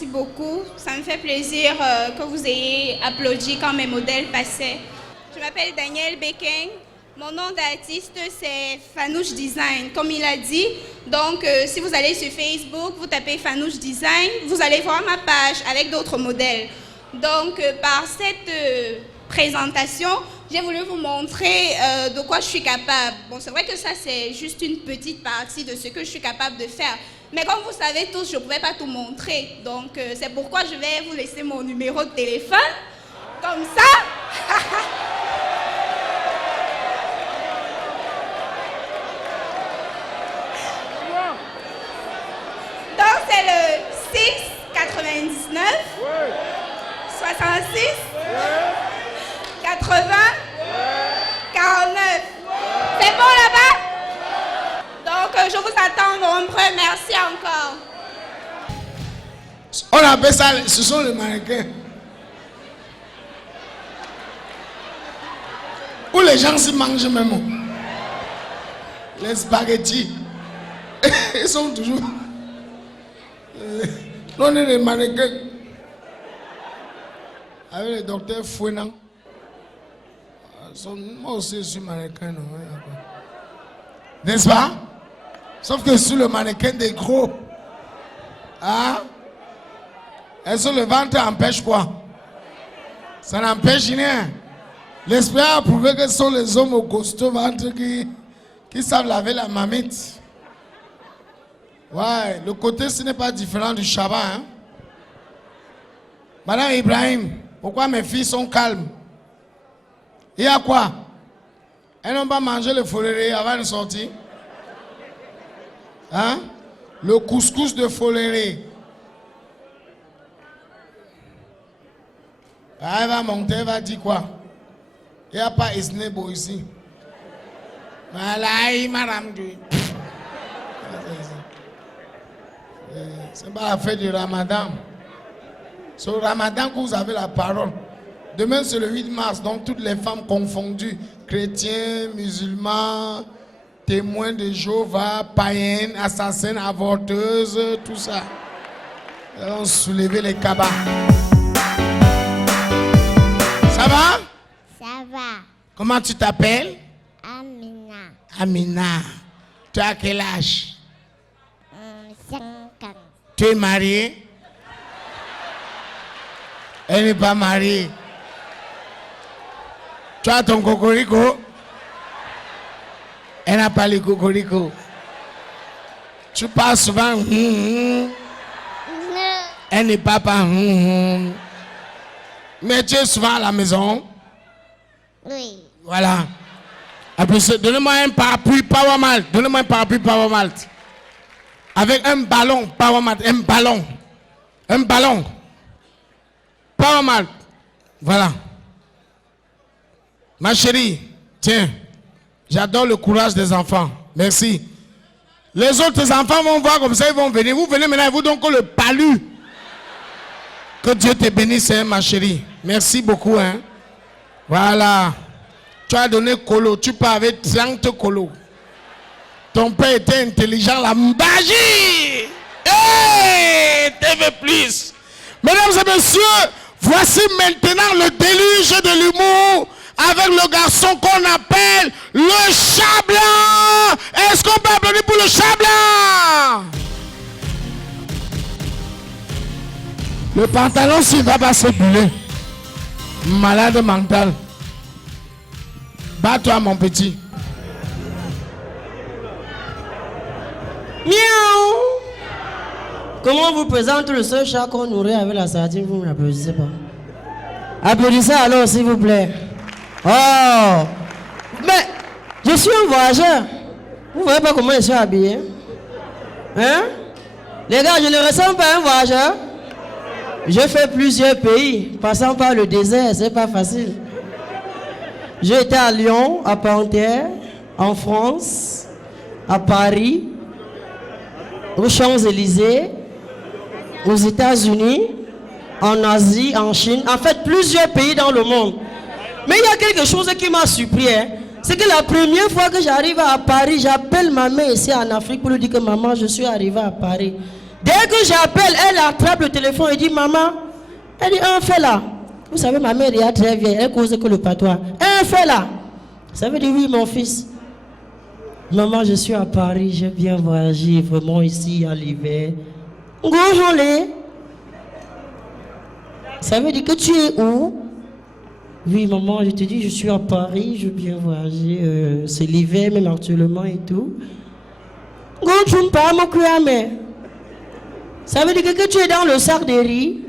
Merci beaucoup. Ça me fait plaisir que vous ayez applaudi quand mes modèles passaient. Je m'appelle Danielle Bekeng. Mon nom d'artiste, c'est Fanouche Design, comme il a dit. Donc, si vous allez sur Facebook, vous tapez Fanouche Design, vous allez voir ma page avec d'autres modèles. Donc, par cette présentation, j'ai voulu vous montrer de quoi je suis capable. Bon, c'est vrai que ça, c'est juste une petite partie de ce que je suis capable de faire. Mais comme vous savez tous, je ne pouvais pas tout montrer. Donc, c'est pourquoi je vais vous laisser mon numéro de téléphone. Comme ça. Donc, c'est le 6 99 66 80 49. C'est bon là-bas? Donc, je vous attends nombreux. Merci encore. On appelle ça, ce sont les mannequins. Où les gens se mangent même. Les spaghettis. Ils sont toujours... on est des mannequins. Avec le docteur Fouenan. Moi aussi, je suis mannequin. N'est-ce pas? Sauf que sur le mannequin des gros. Hein? Et sur le ventre empêche quoi? Ça n'empêche rien. L'esprit a prouvé que ce sont les hommes au costaud ventre qui savent laver la mamite. Ouais, le côté ce n'est pas différent du Shabbat. Hein? Madame Ibrahim, pourquoi mes filles sont calmes? Il y a quoi? Elles n'ont pas mangé le foléré avant de sortir? Hein? Le couscous de foléré. Elle va monter, elle va dire quoi? Il n'y a pas Isnebo ici. Madame. C'est pas la fête du Ramadan. C'est au Ramadan que vous avez la parole. Demain c'est le 8 mars, donc toutes les femmes confondues, chrétiens, musulmans, témoins de Jéhovah, païennes, assassines, avorteuses, tout ça. Elles vont soulever les cabas. Ça va? Ça va. Comment tu t'appelles? Amina. Amina. Tu as quel âge? 5 ans. Tu es mariée? Elle n'est pas mariée. Tu as ton cocorico? Elle n'a pas le cocorico. Tu parles souvent. Elle n'est pas. Mais tu es souvent à la maison? Oui. Voilà. Donnez-moi un parapluie Power Malt. Donnez-moi un parapluie Power Malt. Avec un ballon Power Malt. Un ballon. Un ballon. Power Malt. Voilà. Ma chérie, tiens. J'adore le courage des enfants. Merci. Les autres enfants vont voir comme ça, ils vont venir. Vous venez maintenant et vous donnez le palu. Que Dieu te bénisse, hein, ma chérie. Merci beaucoup. Hein. Voilà. Tu as donné colo. Tu pars avec 30 colos. Ton père était intelligent. La magie. Hey, TV Plus. Mesdames et messieurs, voici maintenant le déluge de l'humour avec le garçon qu'on appelle le chat blanc. Est-ce qu'on peut applaudir pour le chat blanc? Le pantalon s'il va pas se brûler. Malade mental. Bats-toi mon petit. Miaou. Comment on vous présente le seul chat qu'on nourrit avec la sardine? Vous ne m'applaudissez pas. Applaudissez alors s'il vous plaît. Oh. Mais je suis un voyageur. Vous ne voyez pas comment je suis habillé? Hein? Les gars, je ne ressemble pas à un voyageur. Je fais plusieurs pays, passant par le désert, c'est pas facile. J'ai été à Lyon, à Panthère, en France, à Paris, aux Champs-Élysées, aux États-Unis, en Asie, en Chine, en fait plusieurs pays dans le monde. Mais il y a quelque chose qui m'a surpris, hein. C'est que la première fois que j'arrive à Paris, j'appelle ma mère ici en Afrique pour lui dire que maman, je suis arrivé à Paris. Dès que j'appelle, elle attrape le téléphone et dit maman, elle dit un fait là. Vous savez, ma mère est très vieille, elle cause que le patois. Un fait là. Ça veut dire oui, mon fils. Maman, je suis à Paris, j'ai bien voyagé vraiment ici à l'hiver. Ça veut dire que tu es où? Oui, maman, je te dis, je suis à Paris, je viens voyager. C'est l'hiver même actuellement et tout. Ça veut dire que tu es dans le sac de riz.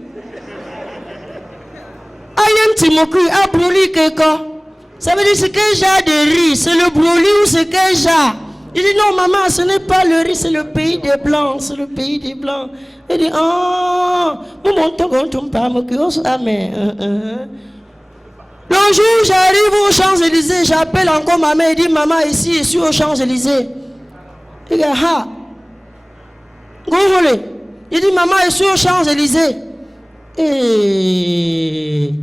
Ça veut dire c'est quel genre de riz? C'est le brûlé ou c'est quel genre? Il dit non maman, ce n'est pas le riz, c'est le pays des blancs, c'est le pays des blancs. Il dit Le jour où j'arrive aux Champs-Élysées, j'appelle encore ma mère et dit maman ici, je suis aux Champs-Élysées. Il dit ah. Il dit maman je suis aux Champs-Élysées. Et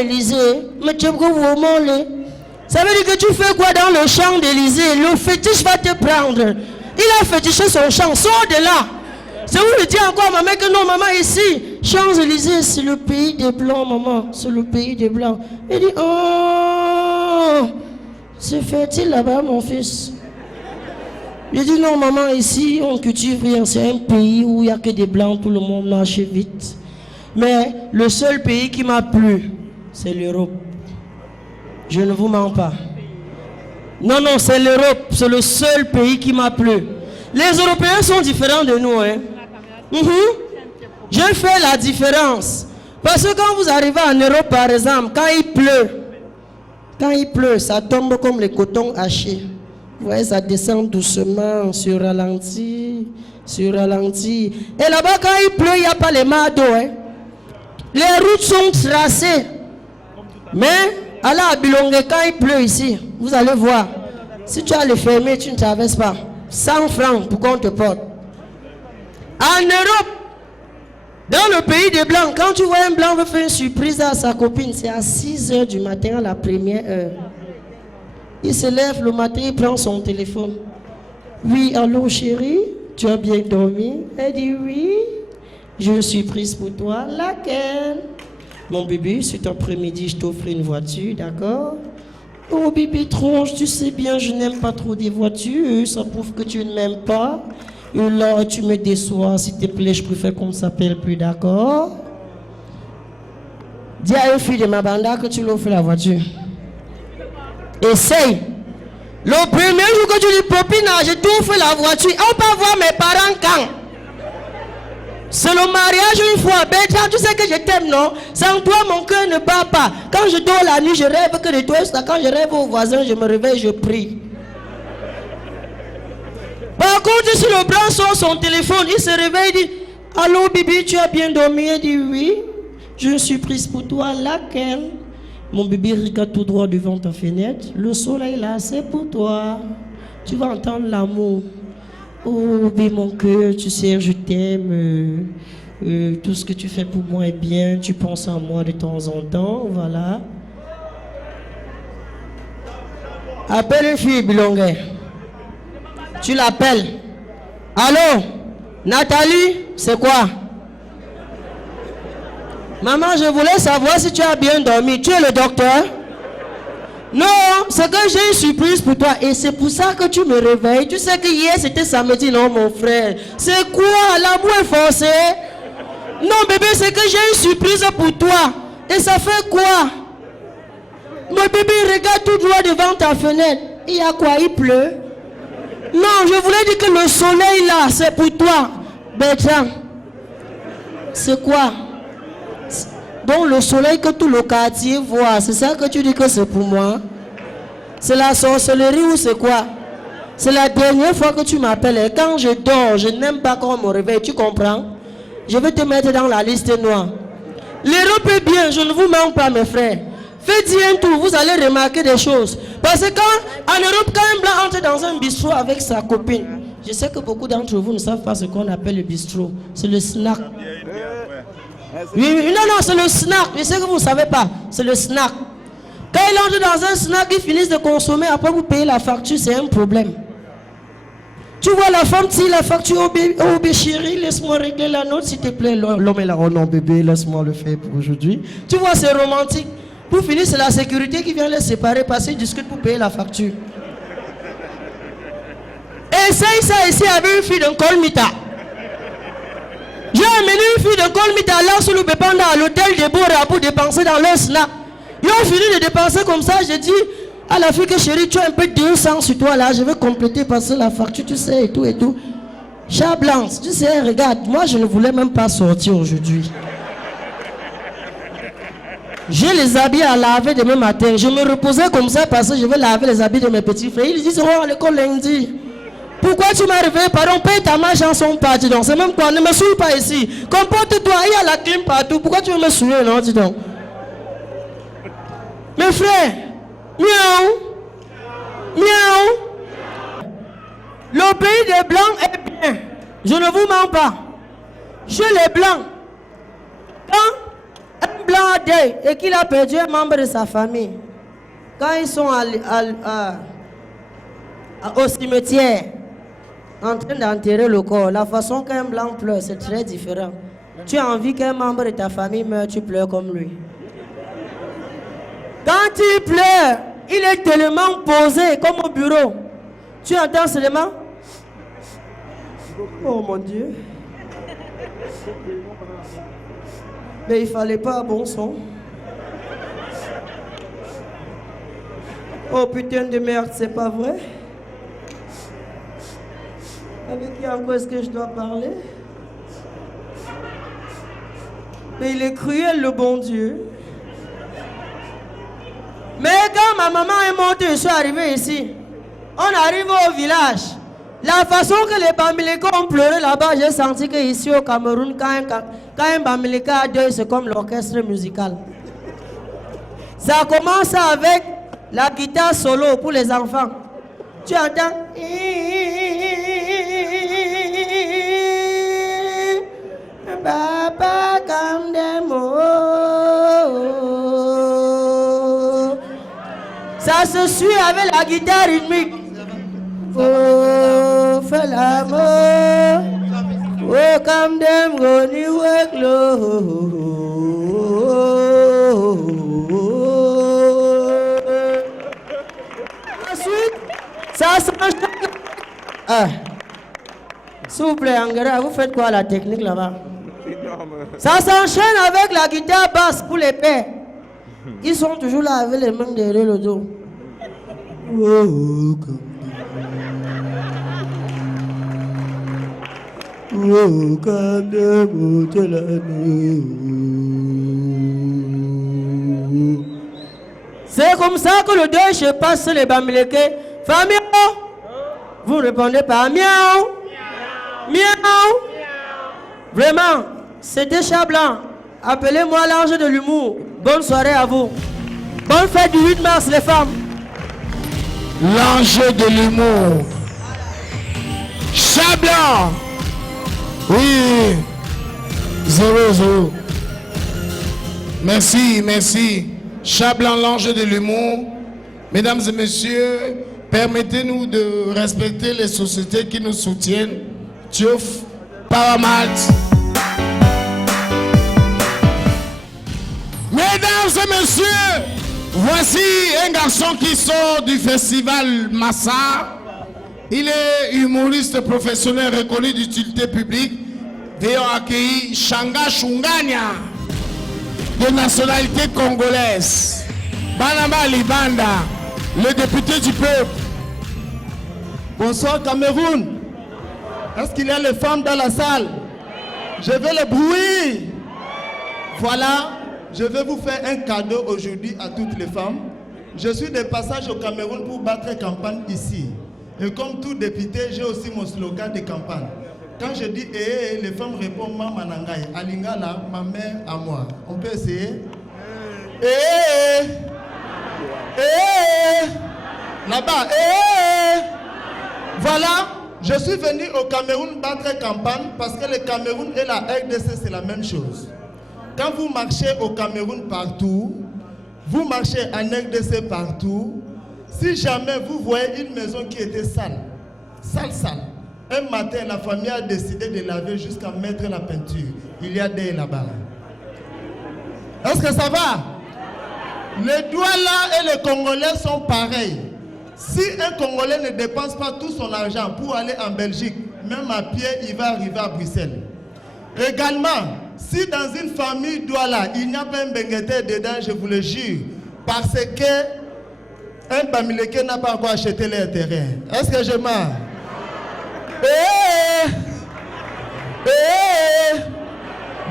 Élysée, mais tu ça veut dire que tu fais quoi dans le champ d'Élysée? Le fétiche va te prendre. Il a fétiché son champ, sors de là. C'est où il dit encore à ma mère que non, maman, ici, Champs-Élysées, c'est le pays des Blancs, maman, c'est le pays des Blancs. Il dit, oh, c'est fait-il là-bas, mon fils? Il dit, non, maman, ici, on cultive rien, c'est un pays où il n'y a que des Blancs, tout le monde marche vite. Mais le seul pays qui m'a plu, c'est l'Europe. Je ne vous mens pas. Non, non, c'est l'Europe. C'est le seul pays qui m'a plu. Les Européens sont différents de nous. Hein? Je fais la différence. Parce que quand vous arrivez en Europe, par exemple, quand il pleut, ça tombe comme les cotons hachés. Vous voyez, ça descend doucement, sur ralenti, sur ralenti. Et là-bas, quand il pleut, il n'y a pas les mares d'eau. Hein? Les routes sont tracées. Mais, à la Bilongue, quand il pleut ici, vous allez voir. Si tu as le fermé, tu ne traverses pas. 100 francs pour qu'on te porte. En Europe, dans le pays des Blancs, quand tu vois un Blanc veut faire une surprise à sa copine, c'est à 6 h du matin, à la première heure. Il se lève le matin, il prend son téléphone. Oui, allô chérie, tu as bien dormi? Elle dit oui, je suis prise pour toi. Laquelle? Mon bébé, cet après-midi, je t'offre une voiture, d'accord? Oh bébé tronche, tu sais bien, je n'aime pas trop des voitures, ça prouve que tu ne m'aimes pas. Et là, tu me déçois, s'il te plaît, je préfère qu'on ne s'appelle plus, d'accord? Dis à une fille de ma bande que tu lui offres la voiture. Essaye. Le premier jour que tu dis, Popina, je t'offre la voiture, on peut voir mes parents quand? C'est le mariage une fois. Bertrand, tu sais que je t'aime, non? Sans toi, mon cœur ne bat pas. Quand je dors la nuit, je rêve que de toi. Quand je rêve aux voisins, je me réveille, je prie. Par contre, si le blanc sort son téléphone, il se réveille, il dit, allô, bébé, tu as bien dormi? Il dit, oui, je suis prise pour toi. Laquelle? Mon bébé regarde tout droit devant ta fenêtre. Le soleil là, c'est pour toi. Tu vas entendre l'amour. Oh, bébé, mon cœur, tu sais, je t'aime. Tout ce que tu fais pour moi est bien. Tu penses à moi de temps en temps. Voilà. Appelle une fille, Bilongue. Tu l'appelles. Allô, Nathalie, c'est quoi? Maman, je voulais savoir si tu as bien dormi. Tu es le docteur? Non, c'est que j'ai une surprise pour toi. Et c'est pour ça que tu me réveilles. Tu sais que hier c'était samedi, non mon frère? C'est quoi? L'amour est forcé? Non bébé, c'est que j'ai une surprise pour toi. Et ça fait quoi? Mon bébé, regarde tout droit devant ta fenêtre. Il y a quoi? Il pleut? Non, je voulais dire que le soleil là, c'est pour toi. Bertrand, c'est quoi? Donc le soleil que tout le quartier voit, c'est ça que tu dis que c'est pour moi? C'est la sorcellerie ou c'est quoi? C'est la dernière fois que tu m'appelles et quand je dors, je n'aime pas qu'on me réveille, tu comprends? Je vais te mettre dans la liste noire. L'Europe est bien, je ne vous mens pas mes frères. Faites-y un tour, vous allez remarquer des choses. Parce que en Europe, quand un blanc entre dans un bistrot avec sa copine, je sais que beaucoup d'entre vous ne savent pas ce qu'on appelle le bistrot. C'est le snack. Oui, non, c'est le snack. Je sais que vous ne savez pas. C'est le snack. Quand ils entrent dans un snack, ils finissent de consommer. Après, vous payez la facture, c'est un problème. Tu vois la femme tire la facture au bébé chéri, laisse-moi régler la note s'il te plaît. L'homme est là, oh non bébé, laisse-moi le faire pour aujourd'hui. Tu vois, c'est romantique. Pour finir, c'est la sécurité qui vient les séparer parce qu'ils discutent pour payer la facture. Essaye ça ici avec une fille d'un colmita. J'ai amené une fille d'un colmita là sur le pépanda à l'hôtel de Bora pour dépenser dans leur snack. Ils ont fini de dépenser comme ça, j'ai dit à la fille que chérie, tu as un peu de 200 sur toi là, je vais compléter parce que la facture, tu sais, et tout et tout. Chat blanc, tu sais, regarde, moi je ne voulais même pas sortir aujourd'hui. J'ai les habits à laver demain matin. Je me reposais comme ça parce que je vais laver les habits de mes petits frères. Ils disent, oh, à l'école lundi. Pourquoi tu m'as réveillé? Pardon, paye ta marche en son pas, dis donc. C'est même quoi, ne me souille pas ici. Comporte-toi, il y a la clim partout. Pourquoi tu veux me souiller, non, dis donc? Mes frères, miaou, miaou. Le pays des Blancs est bien. Je ne vous mens pas. Chez les Blancs, quand un Blanc a deuil et qu'il a perdu un membre de sa famille, quand ils sont au cimetière, en train d'enterrer le corps, la façon qu'un Blanc pleure, c'est très différent. Tu as envie qu'un membre de ta famille meure, tu pleures comme lui. Quand il pleure, il est tellement posé comme au bureau. Tu entends seulement. Oh mon Dieu. Mais il fallait pas un bon son. Oh putain de merde, c'est pas vrai. Avec qui encore est-ce que je dois parler? Mais il est cruel le bon Dieu. Mais quand ma maman est montée, je suis arrivé ici. On arrive au village. La façon que les Bamileke ont pleuré là-bas, j'ai senti qu'ici au Cameroun, quand un Bamileke a deuil, c'est comme l'orchestre musical. Ça commence avec la guitare solo pour les enfants. Tu entends? Papa comme des mots. Ça se suit avec la guitare rythmique. Oh, fais l'amour. Oh, comme des mots, ni ensuite, ça s'enchaîne. Ah. S'il vous plaît, Angara, vous faites quoi la technique là-bas? Ça s'enchaîne avec la guitare basse pour les pères. Ils sont toujours là avec les mains derrière le dos. C'est comme ça que le deuil se passe sur les Bamileke. Famille, vous ne répondez pas. Miaou. Miaou. Vraiment, c'était Chat Blanc. Appelez-moi l'ange de l'humour. Bonne soirée à vous. Bonne fête du 8 mars, les femmes. L'ange de l'humour. Chat Blanc. Oui. 0-0. Merci, merci. Chat Blanc, l'ange de l'humour. Mesdames et messieurs, permettez-nous de respecter les sociétés qui nous soutiennent. Tiouf, Paramalt. Mesdames et messieurs, voici un garçon qui sort du festival Massa. Il est humoriste professionnel reconnu d'utilité publique. Veuillons accueillir Changa Chunganya, de nationalité congolaise. Banama Libanda, le député du peuple. Bonsoir Cameroun. Est-ce qu'il y a les femmes dans la salle? Je veux le bruit. Voilà, je vais vous faire un cadeau aujourd'hui à toutes les femmes. Je suis de passage au Cameroun pour battre campagne ici. Et comme tout député, j'ai aussi mon slogan de campagne. Quand je dis les femmes répondent Mama Nangaï, Alingala, ma mère à moi. On peut essayer? Là-bas, Voilà, je suis venu au Cameroun battre campagne parce que le Cameroun et la RDC, c'est la même chose. Quand vous marchez au Cameroun partout, vous marchez en RDC partout, si jamais vous voyez une maison qui était sale, Un matin, la famille a décidé de laver jusqu'à mettre la peinture. Il y a des là-bas. Est-ce que ça va? Les Douala et les Congolais sont pareils. Si un Congolais ne dépense pas tout son argent pour aller en Belgique, même à pied, il va arriver à Bruxelles. Également, si dans une famille Douala, il n'y a pas un Bengueté dedans, je vous le jure, parce que un Bamileke n'a pas encore acheté les terrains. Est-ce que je mens?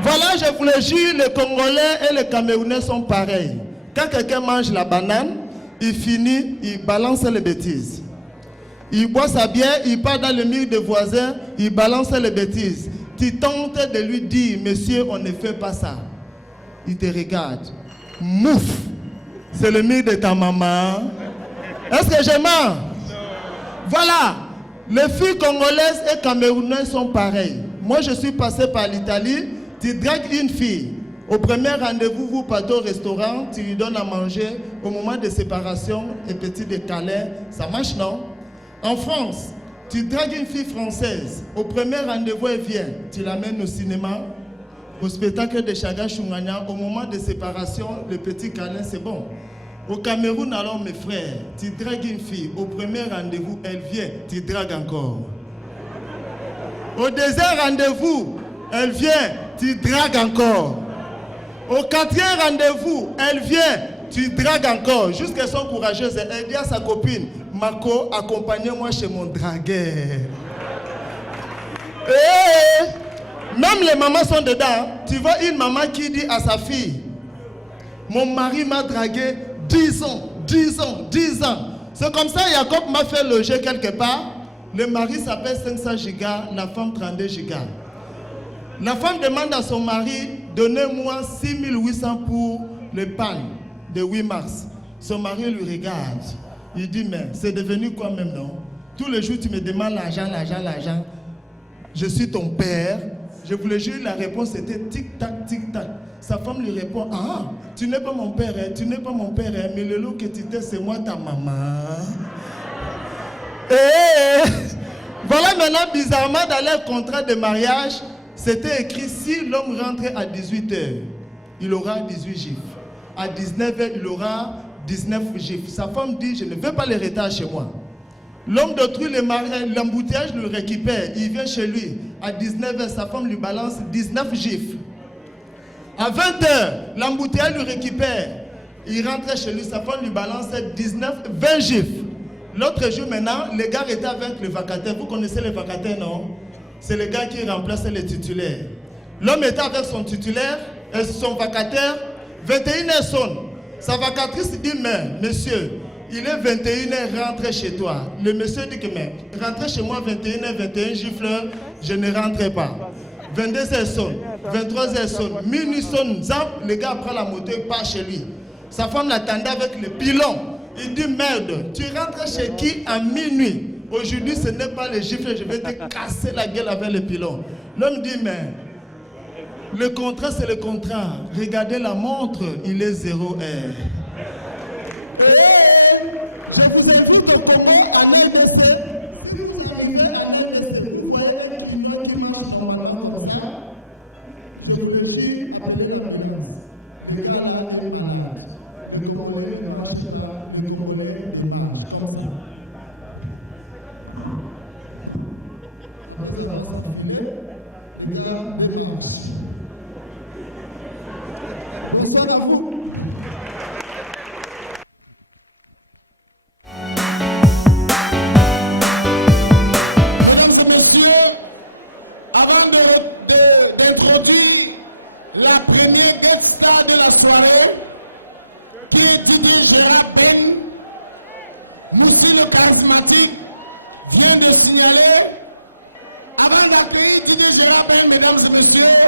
Voilà, je vous le jure, les Congolais et les Camerounais sont pareils. Quand quelqu'un mange la banane, il finit, il balance les bêtises. Il boit sa bière, il part dans le mur des voisins, il balance les bêtises. Tu tentes de lui dire, monsieur, on ne fait pas ça. Il te regarde. Mouf! C'est le mur de ta maman. Est-ce que je mens? Voilà. Les filles congolaises et camerounaises sont pareilles. Moi, je suis passé par l'Italie. Tu dragues une fille. Au premier rendez-vous, vous partez au restaurant, tu lui donnes à manger. Au moment de séparation, un petit câlin, ça marche, non? En France, tu dragues une fille française. Au premier rendez-vous, elle vient. Tu l'amènes au cinéma, au spectacle de Chaga Chunganya. Au moment de séparation, le petit câlin, c'est bon. Au Cameroun, alors, mes frères, tu dragues une fille. Au premier rendez-vous, elle vient. Tu dragues encore. Au deuxième rendez-vous, elle vient. Tu dragues encore. Au quatrième rendez-vous, elle vient, tu dragues encore. Jusqu'à son courageuse, elle dit à sa copine, Marco, accompagnez-moi chez mon dragueur. Et même les mamans sont dedans. Tu vois une maman qui dit à sa fille, mon mari m'a dragué 10 ans, 10 ans, 10 ans. C'est comme ça, Jacob m'a fait loger quelque part. Le mari s'appelle 500 gigas, la femme 32 gigas. La femme demande à son mari, donnez-moi 6800 pour le pan de 8 mars. Son mari lui regarde. Il dit, mais c'est devenu quoi même, non? Tous les jours, tu me demandes l'argent, l'argent, l'argent. Je suis ton père. Je vous le jure, la réponse était tic-tac, tic-tac. Sa femme lui répond, ah, tu n'es pas mon père, hein, tu n'es pas mon père, hein, mais le loup que tu t'es, c'est moi ta maman. Et voilà maintenant, bizarrement, dans leur contrat de mariage, c'était écrit, si l'homme rentrait à 18h, il aura 18 gifles. À 19h, il aura 19 gifles. Sa femme dit, je ne veux pas les retards chez moi. L'homme d'autrui, l'embouteillage le récupère. Il vient chez lui. À 19h, sa femme lui balance 19 gifles. À 20h, l'embouteillage le récupère. Il rentre chez lui. Sa femme lui balance 20 gifles. L'autre jour maintenant, les gars étaient avec le vacataire. Vous connaissez les vacataires, non? C'est le gars qui remplace les titulaires. L'homme était avec son titulaire et son vacataire. 21h sonne. Sa vacatrice dit, mais monsieur, il est 21h, rentre chez toi. Le monsieur dit que, mais rentrez chez moi 21h, 21 gifles, je ne rentrerai pas. 22h sonne, 23h sonne, minuit sonne, zap, le gars prend la moto et part chez lui. Sa femme l'attendait avec le pilon. Il dit, merde, tu rentres chez qui à minuit? Aujourd'hui, ce n'est pas les gifles, je vais te casser la gueule avec le pilon. L'homme dit, mais le contrat, c'est le contrat. Regardez la montre, il est 0 heure. Je vous explique comment à l'RDC, si vous arrivez à l'RDC, vous voyez un client qui marche normalement comme ça, je vous dis, appelez l'ambulance. Le gars là est malade. Le Congolais ne marche pas, le Congolais marche comme ça. Après avoir s'enfilé, le gars démarche. Bonsoir à vous. La première guest star de la soirée, qui est Didier Gérard Ben, Moussi le charismatique, vient de signaler, avant d'accueillir Didier Gérard Ben, mesdames et messieurs,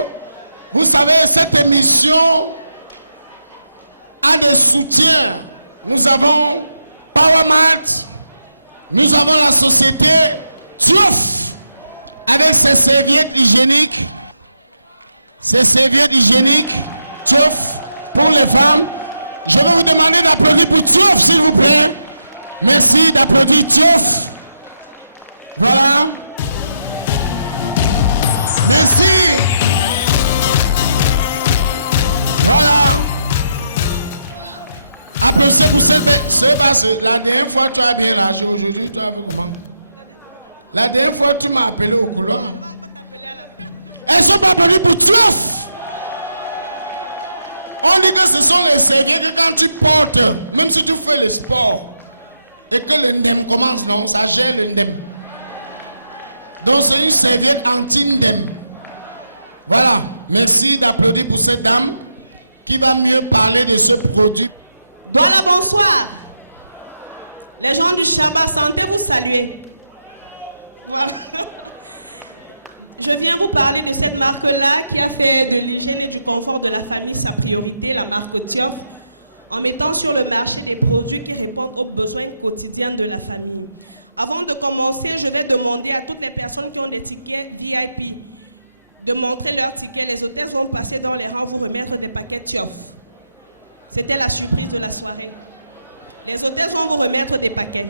vous savez, cette émission a des soutiens. Nous avons PowerMart, nous avons la société Trust, avec ses serviettes hygiéniques. Ces serviettes hygiéniques, Tchouf, pour les femmes. Je vais vous demander d'applaudir pour Tchouf, s'il vous plaît. Merci d'applaudir Tchouf. Voilà. comment? La dernière fois, tu m'as appelé au boulot. Elles sont pas venues pour tous. On dit que ce sont les seigneurs que quand tu portes, même si tu fais le sport, et que le ndem commence, non, ça gère le ndem. Donc c'est une seigneur anti-ndem. Voilà, merci d'applaudir pour cette dame qui va mieux parler de ce produit. Voilà, bonsoir. Les gens du Shabbat Santé, vous saluez. Je viens vous parler de cette marque-là qui a fait de l'hygiène et du confort de la famille sa priorité, la marque Tiof, en mettant sur le marché des produits qui répondent aux besoins quotidiens de la famille. Avant de commencer, je vais demander à toutes les personnes qui ont des tickets VIP de montrer leurs tickets. Les hôtesses vont passer dans les rangs pour remettre des paquets Tiof. C'était la surprise de la soirée. Les hôtesses vont vous remettre des paquets.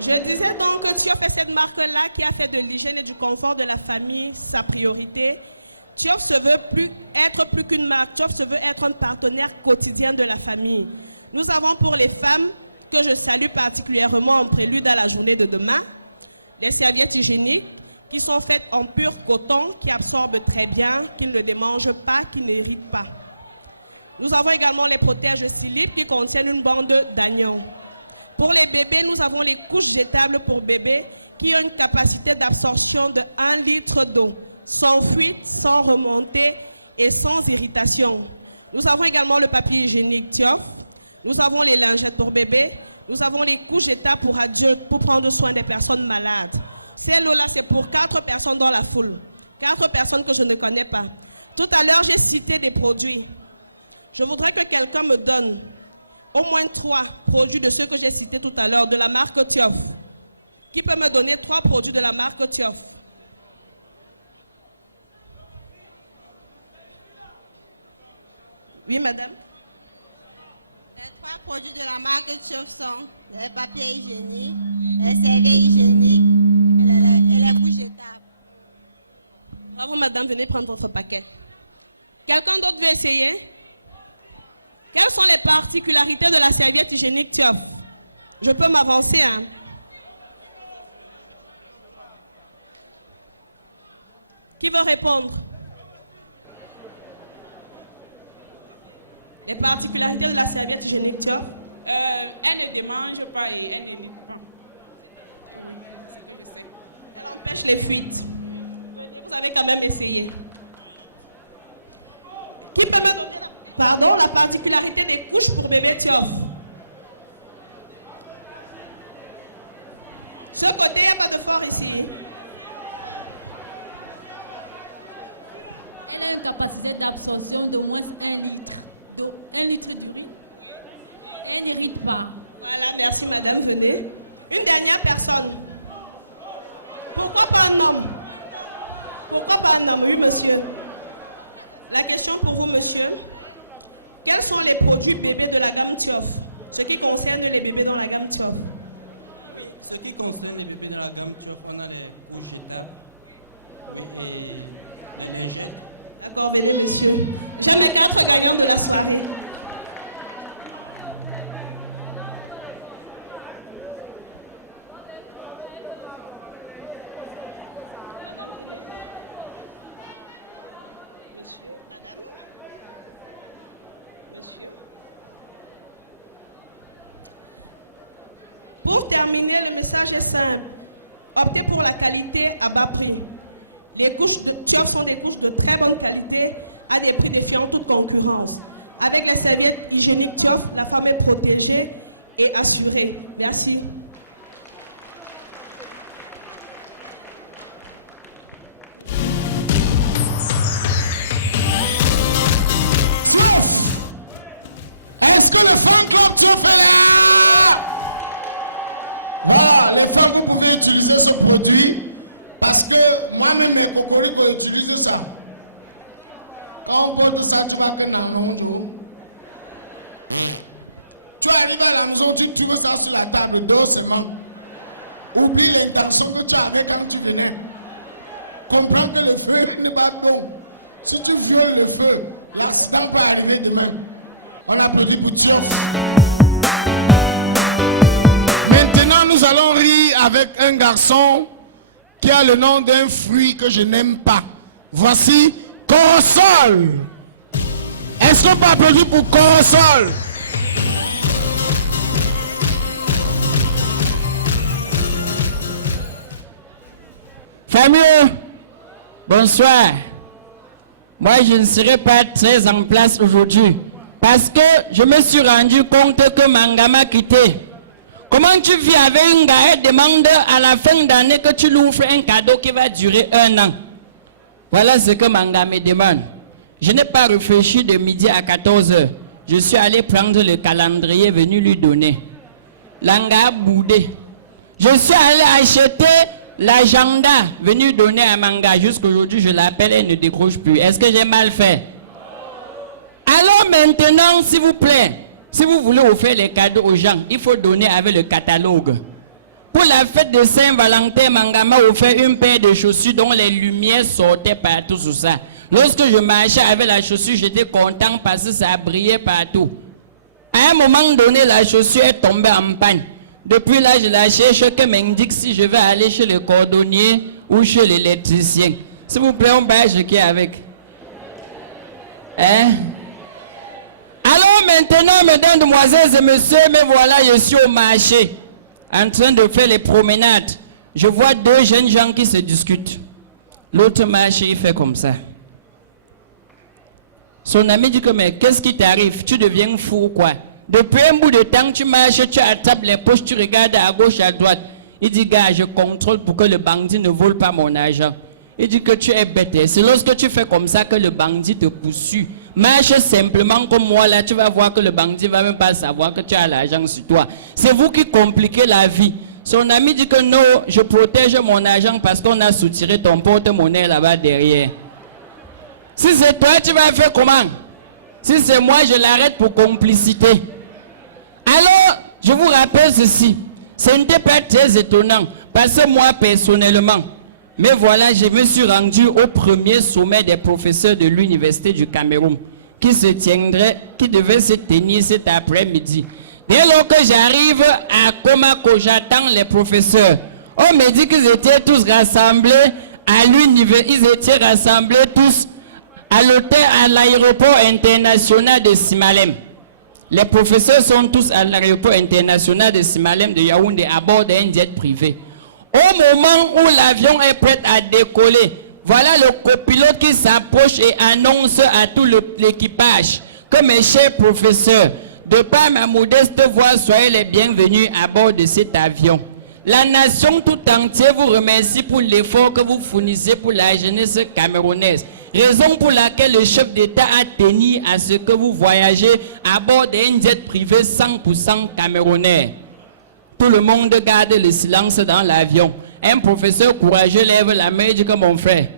Je disais donc que Tiof est cette marque-là qui a fait de l'hygiène et du confort de la famille sa priorité. Tiof se veut être plus qu'une marque. Tiof se veut être un partenaire quotidien de la famille. Nous avons pour les femmes, que je salue particulièrement en prélude à la journée de demain, les serviettes hygiéniques qui sont faites en pur coton, qui absorbent très bien, qui ne démangent pas, qui n'irritent pas. Nous avons également les protèges slip qui contiennent une bande d'anion. Pour les bébés, nous avons les couches jetables pour bébés qui ont une capacité d'absorption de 1 litre d'eau, sans fuite, sans remontée et sans irritation. Nous avons également le papier hygiénique Tiof, nous avons les lingettes pour bébés, nous avons les couches jetables pour adultes pour prendre soin des personnes malades. Celle-là, c'est pour 4 personnes dans la foule, 4 personnes que je ne connais pas. Tout à l'heure, j'ai cité des produits. Je voudrais que quelqu'un me donne au moins 3 produits de ceux que j'ai cités tout à l'heure, de la marque Tiof. Qui peut me donner 3 produits de la marque Tiof? Oui, madame. Les 3 produits de la marque Tiof sont les papiers hygiéniques, les serviettes hygiéniques et les couches jetables. Bravo, madame, venez prendre votre paquet. Quelqu'un d'autre veut essayer? Quelles sont les particularités de la serviette hygiénique Tiof? Je peux m'avancer, hein? Qui veut répondre? Les particularités de la serviette hygiénique Tiof? Elle ne démange pas et elle empêche les fuites. Vous avez quand même essayé. Qui peut me... Pardon, la particularité des couches pour bébé Tiof. Ce côté, il n'y a pas de fort ici. Elle a une capacité d'absorption de moins 1 litre. Donc 1 litre d'huile. Elle n'irrite pas. Voilà, merci madame, venez. Une dernière personne. Pourquoi pas un homme? Pourquoi pas un homme? Oui, monsieur. La question pour vous, monsieur. Quels sont les produits bébés de la gamme Tiof? Ce qui concerne les bébés dans la gamme Tiof. Ce qui concerne les bébés dans la gamme Tiof, on a les couches jetables et les légers. D'accord, venez, monsieur. J'aime les 4 gagnants de la soirée. Pour terminer, le message est simple. Optez pour la qualité à bas prix. Les couches de Tiof sont des couches de très bonne qualité à des prix défiant toute concurrence. Avec les serviettes hygiéniques Tiof, la femme est protégée et assurée. Merci. Est-ce que le fan club Tiof est là? Voilà, les femmes, vous pouvez utiliser ce produit parce que moi-même, mes cocoricots utilisent ça. Quand on porte ça, tu vas faire un nom. Tu arrives à la maison, tu veux ça sur la table, dors seulement. Oublie les taxons que tu avais quand tu venais. Comprends que le feu n'est pas bon. Si tu violes le feu, l'accident peut arriver demain. On applaudit pour Tiof. Maintenant, nous allons rire avec un garçon qui a le nom d'un fruit que je n'aime pas. Voici Console. Est-ce qu'on peut applaudir pour Console? Famille, bonsoir. Moi, je ne serai pas très en place aujourd'hui parce que je me suis rendu compte que Manga m'a quitté. Comment tu vis avec un gars et demande à la fin d'année que tu lui offres un cadeau qui va durer 1 an? Voilà ce que Manga me demande. Je n'ai pas réfléchi de midi à 14h. Je suis allé prendre le calendrier venu lui donner. L'anga a boudé. Je suis allé acheter l'agenda venu donner à Manga. Jusqu'aujourd'hui, je l'appelle et elle ne décroche plus. Est-ce que j'ai mal fait? Alors maintenant, s'il vous plaît, si vous voulez offrir les cadeaux aux gens, il faut donner avec le catalogue. Pour la fête de Saint-Valentin, Manga m'a offert une paire de chaussures dont les lumières sortaient partout sur ça. Lorsque je marchais avec la chaussure, j'étais content parce que ça brillait partout. À un moment donné, la chaussure est tombée en panne. Depuis là, je la cherche que m'indique si je vais aller chez le cordonnier ou chez l'électricien. S'il vous plaît, on va qui avec. Hein? Alors maintenant, mesdames, demoiselles et messieurs, me voilà, je suis au marché, en train de faire les promenades. Je vois 2 jeunes gens qui se discutent. L'autre marché, il fait comme ça. Son ami dit que, mais qu'est-ce qui t'arrive? Tu deviens fou ou quoi? Depuis un bout de temps, tu marches, tu attrapes les poches, tu regardes à gauche, à droite. Il dit, gars, je contrôle pour que le bandit ne vole pas mon argent. Il dit que tu es bête. C'est lorsque tu fais comme ça que le bandit te poursuit. Marche simplement comme moi, là, tu vas voir que le bandit ne va même pas savoir que tu as l'argent sur toi. C'est vous qui compliquez la vie. Son ami dit que non, je protège mon argent parce qu'on a soutiré ton porte-monnaie là-bas derrière. Si c'est toi, tu vas faire comment? Si c'est moi, je l'arrête pour complicité. Alors, je vous rappelle ceci. Ce n'était pas très étonnant parce que moi, personnellement, mais voilà, je me suis rendu au premier sommet des professeurs de l'Université du Cameroun qui devait se tenir cet après-midi. Dès lors que j'arrive à Komako, j'attends les professeurs. On me dit qu'ils étaient tous rassemblés à l'université. Ils étaient rassemblés tous à l'hôtel, à l'aéroport international de Simalem. Les professeurs sont tous à l'aéroport international de Simalem de Yaoundé à bord d'un jet privé. Au moment où l'avion est prêt à décoller, voilà le copilote qui s'approche et annonce à tout l'équipage que mes chers professeurs, de par ma modeste voix, soyez les bienvenus à bord de cet avion. La nation tout entière vous remercie pour l'effort que vous fournissez pour la jeunesse camerounaise. Raison pour laquelle le chef d'État a tenu à ce que vous voyagez à bord d'un jet privé 100% camerounais. Tout le monde garde le silence dans l'avion. Un professeur courageux lève la main et dit que mon frère,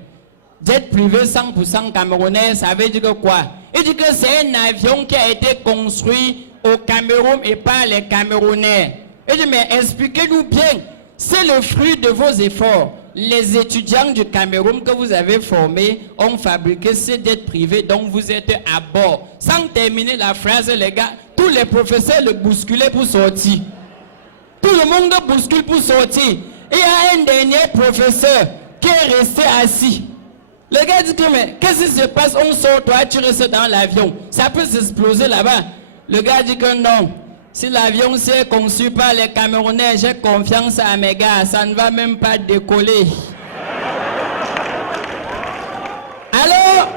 jet privé 100% camerounais, ça veut dire que quoi? Il dit que c'est un avion qui a été construit au Cameroun et par les Camerounais. Il dit mais expliquez-nous bien, c'est le fruit de vos efforts. Les étudiants du Cameroun que vous avez formés ont fabriqué ces jets privés dont vous êtes à bord. Sans terminer la phrase, les gars, tous les professeurs le bousculaient pour sortir. Tout le monde bouscule pour sortir. Et il y a un dernier professeur qui est resté assis. Le gars dit que mais qu'est-ce qui se passe? On sort, toi tu restes dans l'avion. Ça peut s'exploser là-bas. Le gars dit que non. Si l'avion s'est conçu par les Camerounais, j'ai confiance à mes gars. Ça ne va même pas décoller. Alors,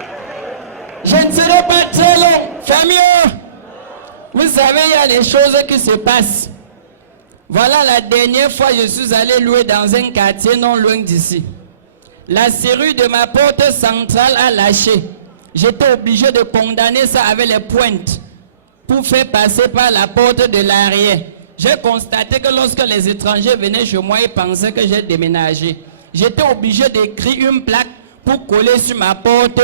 je ne serai pas très long. Famille, vous savez, il y a des choses qui se passent. Voilà la dernière fois je suis allé louer dans un quartier non loin d'ici. La serrure de ma porte centrale a lâché. J'étais obligé de condamner ça avec les pointes pour faire passer par la porte de l'arrière. J'ai constaté que lorsque les étrangers venaient chez moi, ils pensaient que j'ai déménagé. J'étais obligé d'écrire une plaque pour coller sur ma porte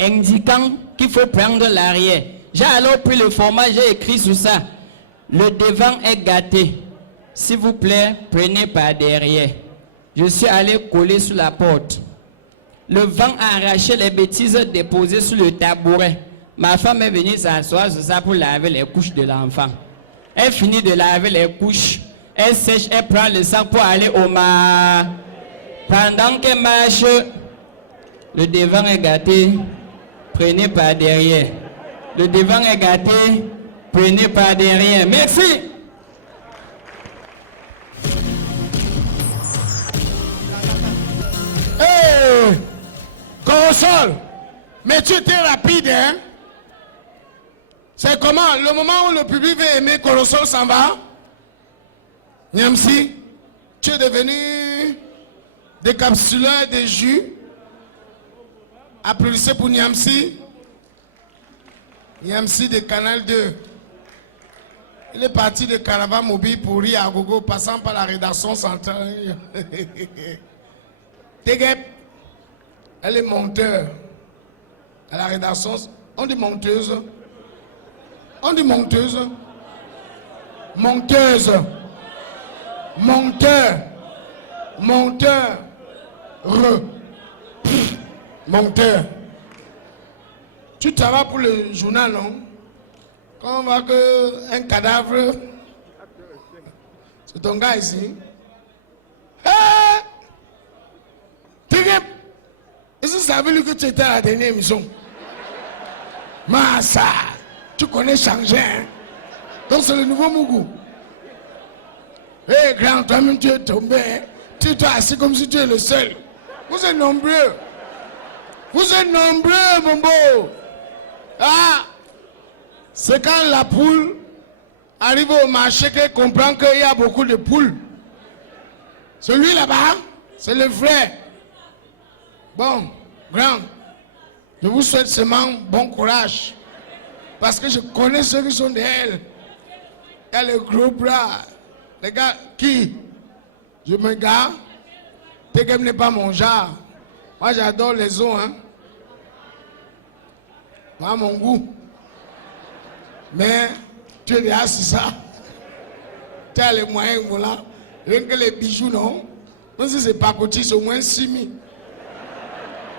indiquant qu'il faut prendre l'arrière. J'ai alors pris le format, j'ai écrit sur ça. Le devant est gâté. S'il vous plaît, prenez par derrière. Je suis allé coller sur la porte. Le vent a arraché les bêtises déposées sur le tabouret. Ma femme est venue s'asseoir sur ça pour laver les couches de l'enfant. Elle finit de laver les couches. Elle sèche, elle prend le sac pour aller au mar. Pendant qu'elle marche, le devant est gâté, prenez par derrière. Le devant est gâté, prenez par derrière. Merci. Hey, Corosol, mais tu étais rapide, hein? C'est comment? Le moment où le public veut aimer Corosol s'en va? Niamsi, tu es devenu décapsuleur de jus. Applaudissez pour Niamsi. Niamsi de Canal 2. Il est parti de Caravane Mobile pour Ria Gogo, passant par la rédaction centrale. Tegep, elle est monteur à la rédaction. On dit monteuse. On dit monteuse. Monteuse. Monteur. Monteur. Monteur. Tu travailles pour le journal, non? Quand on voit qu'un cadavre, c'est ton gars ici. Hey! Est-ce que ça veut dire que tu étais à la dernière émission? Massa, tu connais changer, hein? Donc c'est le nouveau Mougou. Hé, hey, grand, toi-même tu es tombé, hein? Tu t'es assis comme si tu es le seul. Vous êtes nombreux. Vous êtes nombreux, mon beau. Ah! C'est quand la poule arrive au marché qu'elle comprend qu'il y a beaucoup de poules. Celui là-bas, c'est le vrai. Bon, grand, je vous souhaite seulement bon courage. Parce que je connais ceux qui sont d'elle. Il y a les gros bras. Les gars, qui? Je me garde. Tegem n'est pas mon genre. Moi, j'adore les os, hein. Moi, mon goût. Mais, tu es là, c'est ça. Tu as les moyens, voilà. Rien que les bijoux, non? Même si c'est pas côté, c'est au moins 6 000.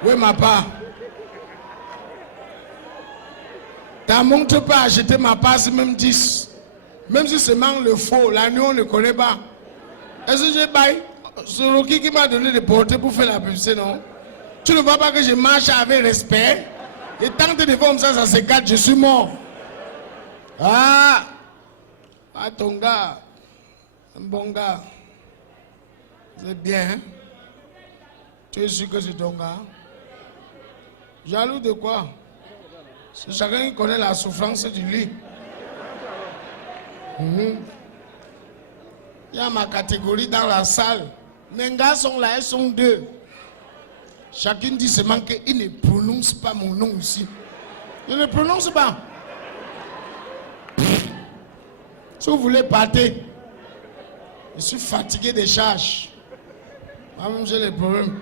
Oui, ma part. Ta montre pas acheter ma part, c'est même 10. Même si c'est même le faux, l'agneau, on ne connaît pas. Est-ce que j'ai bail? C'est Rocky qui m'a donné des portées pour faire la publicité, non? Tu ne vois pas que je marche avec respect? Et tant que des fois comme ça s'écarte, je suis mort. Ah! Ah, ton gars. Un bon gars. C'est bien, hein? Tu es sûr que c'est ton gars? Jaloux de quoi? C'est chacun qui connaît la souffrance du lit. Il y a ma catégorie dans la salle. Mes gars sont là, ils sont 2. Chacune dit seulement qu'il ne prononce pas mon nom ici. Je ne prononce pas. Si vous voulez partir, je suis fatigué des charges. Moi-même, j'ai les problèmes.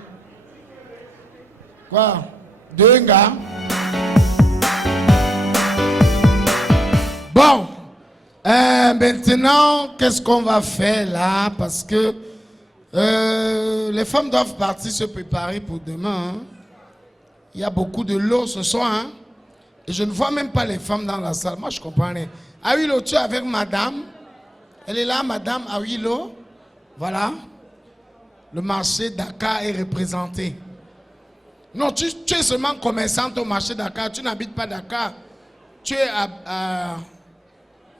Quoi? 2 gars. Bon. Maintenant, qu'est-ce qu'on va faire là? Parce que les femmes doivent partir se préparer pour demain. Hein. Il y a beaucoup de l'eau ce soir. Hein. Et je ne vois même pas les femmes dans la salle. Moi, je comprends rien. Awilo, tu es avec madame. Elle est là, madame Awilo. Voilà. Le marché Dakar est représenté. Non, tu es seulement commerçante au marché Dakar. Tu n'habites pas Dakar. Tu es à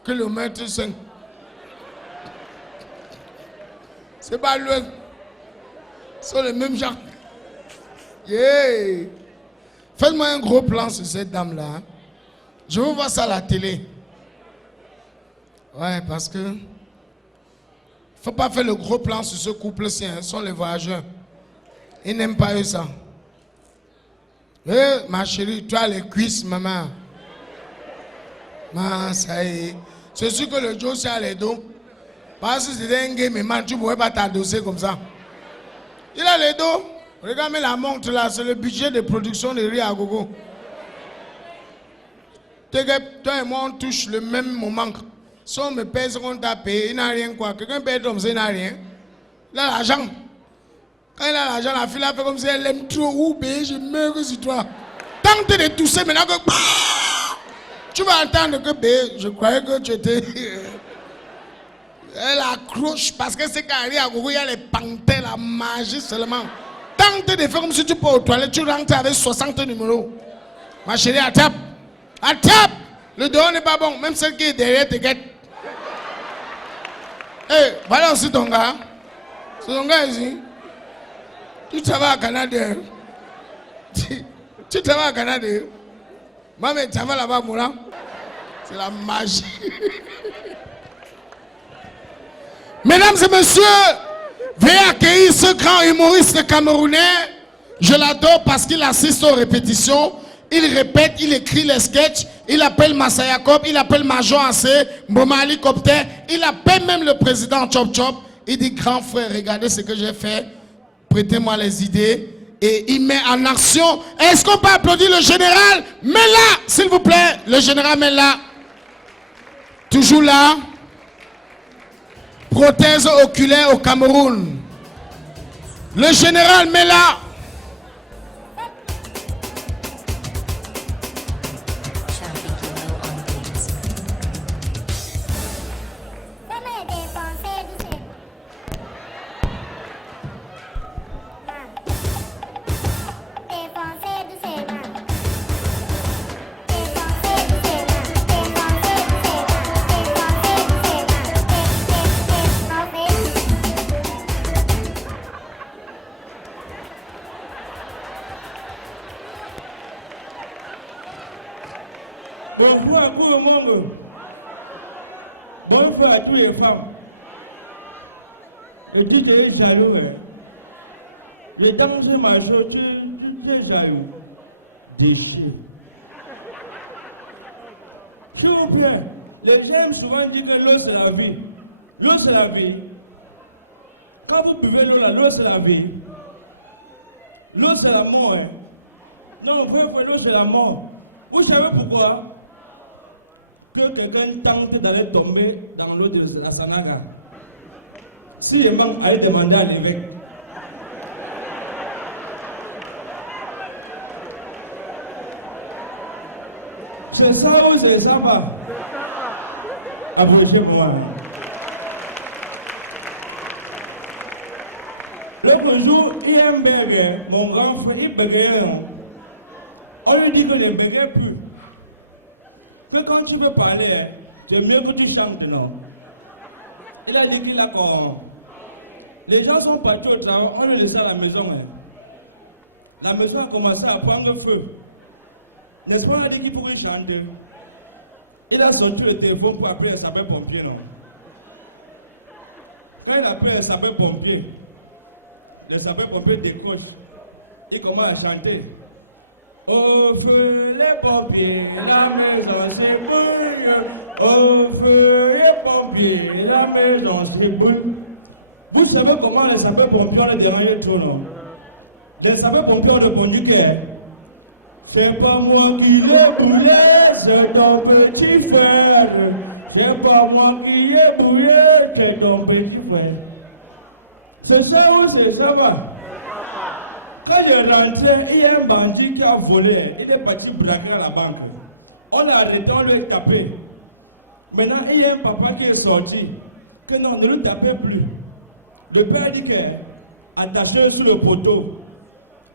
kilomètre 5. C'est pas loin. C'est le même genre. Yeah. Faites-moi un gros plan sur cette dame-là. Hein. Je veux voir ça à la télé. Ouais, parce que faut pas faire le gros plan sur ce couple-ci. Hein. Ce sont les voyageurs. Ils n'aiment pas eux ça. Eh, ma chérie, tu as les cuisses, maman. Ça y est. C'est sûr que le Joe, a les dos. Parce que c'était un game, mais tu ne pouvais pas t'adosser comme ça. Il a les dos. Regardez la montre là, c'est le budget de production de riz à gogo. Toi et moi, on touche le même moment. Si on me paye ce qu'on t'a payé, il n'a rien quoi. Quelqu'un paye comme ça, il n'a rien. Il a l'argent. Quand il a l'argent, la fille a fait comme si elle aime trop. Ou bien je meurs que sur toi. Tant que tu es tousser, maintenant que. Tu vas entendre que je croyais que tu étais. Elle accroche parce que c'est qu'à Gogo, il y a les panthères, la magie seulement. Tente de faire comme si tu peux aux toilettes, tu rentres avec 60 numéros. Ma chérie, attrape. Attrape. Le dehors n'est pas bon, même celle qui est derrière te guette. Hé, voilà aussi ton gars. C'est ton gars ici. Tu travailles à Canada. Tu travailles à Canada. Moi, mais tu travailles là-bas, Moula. C'est la magie. Mesdames et messieurs, veuillez accueillir ce grand humoriste camerounais. Je l'adore parce qu'il assiste aux répétitions. Il répète, il écrit les sketchs. Il appelle Masaya Kop, il appelle Major Assé, Mboma Helicopter. Il appelle même le président Chop Chop. Il dit, grand frère, regardez ce que j'ai fait. Prêtez-moi les idées. Et il met en action. Est-ce qu'on peut applaudir le général Mela, s'il vous plaît? Le général Mela. Toujours là. Prothèse oculaire au Cameroun. Le général Mela. Bonjour à tout le monde. Bonjour à toutes les femmes. Et tu es jaloux. Les dames et majors, tu es jaloux. Déchets. S'il vous plaît, les gens souvent disent que l'eau c'est la vie. L'eau c'est la vie. Quand vous buvez l'eau, l'eau c'est la vie. L'eau c'est la mort. Non, frère, l'eau c'est la mort. Vous savez pourquoi? Que quelqu'un tente d'aller tomber dans l'eau de la Sanaga. Si les membres allaient demander à l'évêque. C'est ça ou c'est ça pas? Approchez-moi. L'autre jour, Ian Berger, mon grand frère, il bégayait. On lui dit que ne bégaye plus. Que quand tu veux parler, c'est mieux que tu chantes, non? Il a dit qu'il a quoi? Les gens sont partis au travail, on le laissait à la maison. La maison a commencé à prendre feu. N'est-ce pas, on a dit qu'il pouvait chanter. Il a sorti le téléphone pour appeler les sapeurs-pompiers, non? Quand il a appelé les sapeurs-pompiers, les sapeurs-pompiers décrochent. Il commence à chanter. Au feu les pompiers, la maison s'ébrouille. Au feu les pompiers, la maison s'ébrouille. Vous savez comment les sapeurs-pompiers ont le dernier tour, non? Les sapeurs-pompiers ont répondu que c'est pas moi qui l'ai brûlé, c'est ton petit frère. C'est pas moi qui l'ai brûlé, c'est ton petit frère. C'est ça ou c'est ça va? Quand il est rentré, il y a un bandit qui a volé. Il est parti braquer à la banque. On l'a arrêté, on lui a tapé. Maintenant, il y a un papa qui est sorti. Que non, ne le tapez plus. Le père a dit que attaché sur le poteau.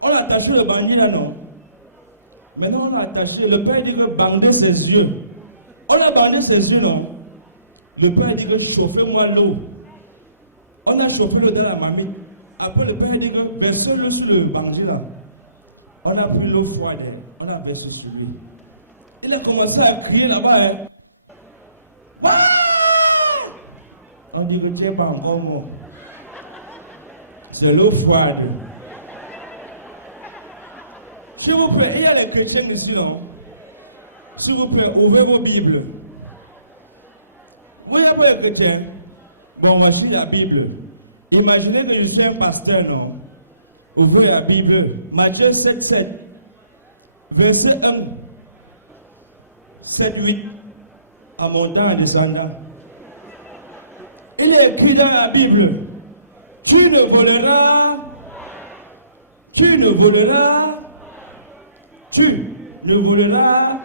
On l'a attaché le bandit là, non? Maintenant, on l'a attaché. Le père a dit que bander ses yeux. On a bandé ses yeux, non? Le père a dit que chauffez-moi l'eau. On a chauffé l'eau dans la mamie. Après, le père a dit que versez-le sur le bandit là. On a pris l'eau froide, on a versé sur lui. Il a commencé à crier là-bas. On dit que tu n'es pas encore mort. C'est l'eau froide. S'il vous plaît, il y a les chrétiens ici, non? S'il vous plaît, ouvrez vos Bibles. Vous n'avez pas les chrétiens? Bon, moi, je suis la Bible. Imaginez que je suis un pasteur, non? Ouvrez la Bible. Matthieu 7, 7. Verset 1. 7, 8. En montant, en descendant. Il est écrit dans la Bible. Tu ne voleras. Tu ne voleras. Tu ne voleras.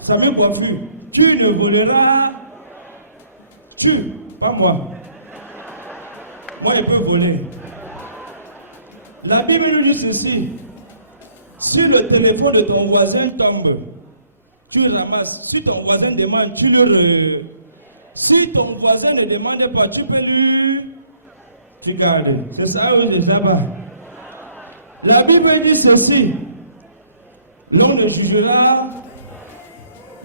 Ça me confuse. Tu ne voleras. Tu Pas moi. Moi, il peut voler. La Bible nous dit ceci. Si le téléphone de ton voisin tombe, tu le ramasses. Si ton voisin demande, tu le... Si ton voisin ne demande pas, tu peux lui... Tu gardes. C'est ça, oui, c'est là-bas. La Bible dit ceci. L'on ne jugera...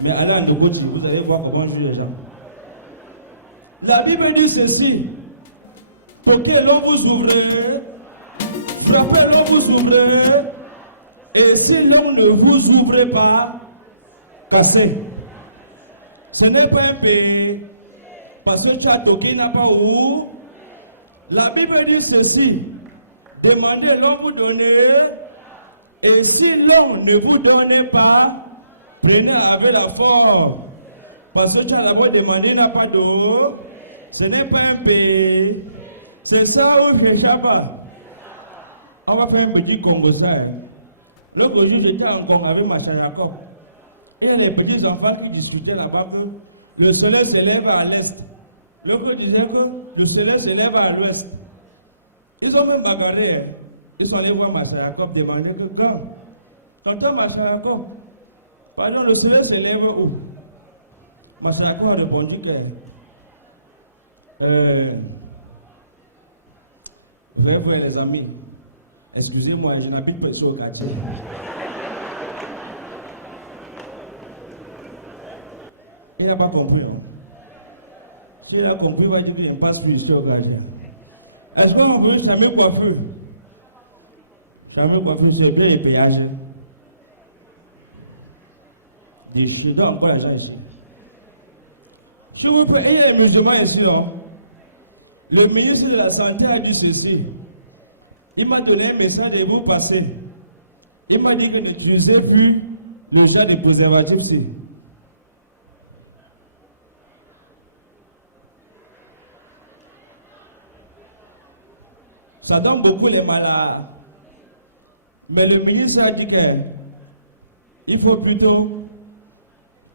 Mais Alain de Gauthier, vous allez voir comment juger les gens. La Bible dit ceci. Pour que l'on vous ouvre, frappez, l'on vous ouvre, et si l'on ne vous ouvre pas, cassez. Ce n'est pas un pays, parce que tu as toqué, n'a pas où. La Bible dit ceci. Demandez, l'on vous donnerait, et si l'on ne vous donne pas, prenez avec la force. Parce que tu as d'abord demandé, n'a pas d'eau. Ce n'est pas un pays. C'est ça où je Shabbat. On va faire un petit Congo ça. L'autre jour, j'étais en Congo avec ma chère Jacob. Et il y a les petits enfants qui discutaient là-bas que le soleil s'élève à l'est. L'autre disait que le soleil s'élève à l'ouest. Ils ont même bagarré. Ils sont allés voir ma chère Jacob demander que quand ma chère Jacob, pardon, le soleil s'élève où? Ma chère Jacob a répondu que Frères les amis, excusez-moi, je n'habite pas sur le quartier. Il n'a pas compris. Si il a compris, il va dire qu'il n'y a pas plus sur le quartier. Est-ce qu'on peut jamais coiffure? Jamais coiffure, c'est bien les péages. Des cheveux encore les gens ici. Si vous pouvez, il y a des musulmans ici, là. Le ministre de la Santé a dit ceci. Il m'a donné un message de vous passer. Il m'a dit que n'utilisez plus le genre de préservatif-ci. Ça donne beaucoup les malades. Mais le ministre a dit qu'il faut plutôt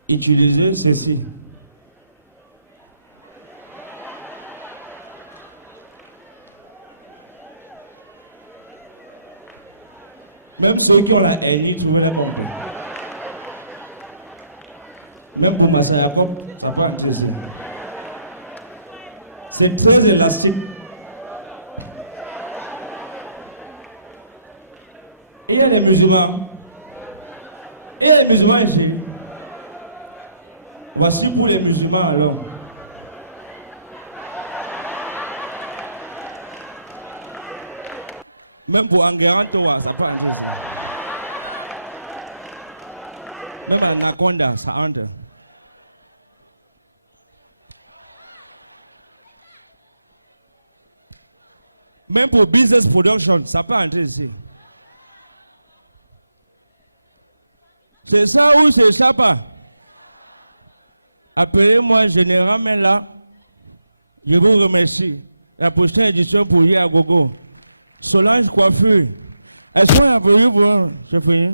utiliser ceci. Même ceux qui ont la haine, ils trouvent la bonne. Même pour Massayakop, ça peut être très. C'est très élastique. Et il y a les musulmans. Et les musulmans ici. Voici pour les musulmans alors. Même pour Angara, ça peut entrer. Même Anaconda, ça entre. Même pour business production, ça peut entrer ici. C'est ça ou c'est ça pas? Appelez-moi Général Mela. Je vous remercie. La prochaine édition pour hier à Gogo. Solange Coiffure. Elles sont un peu voir, je finis.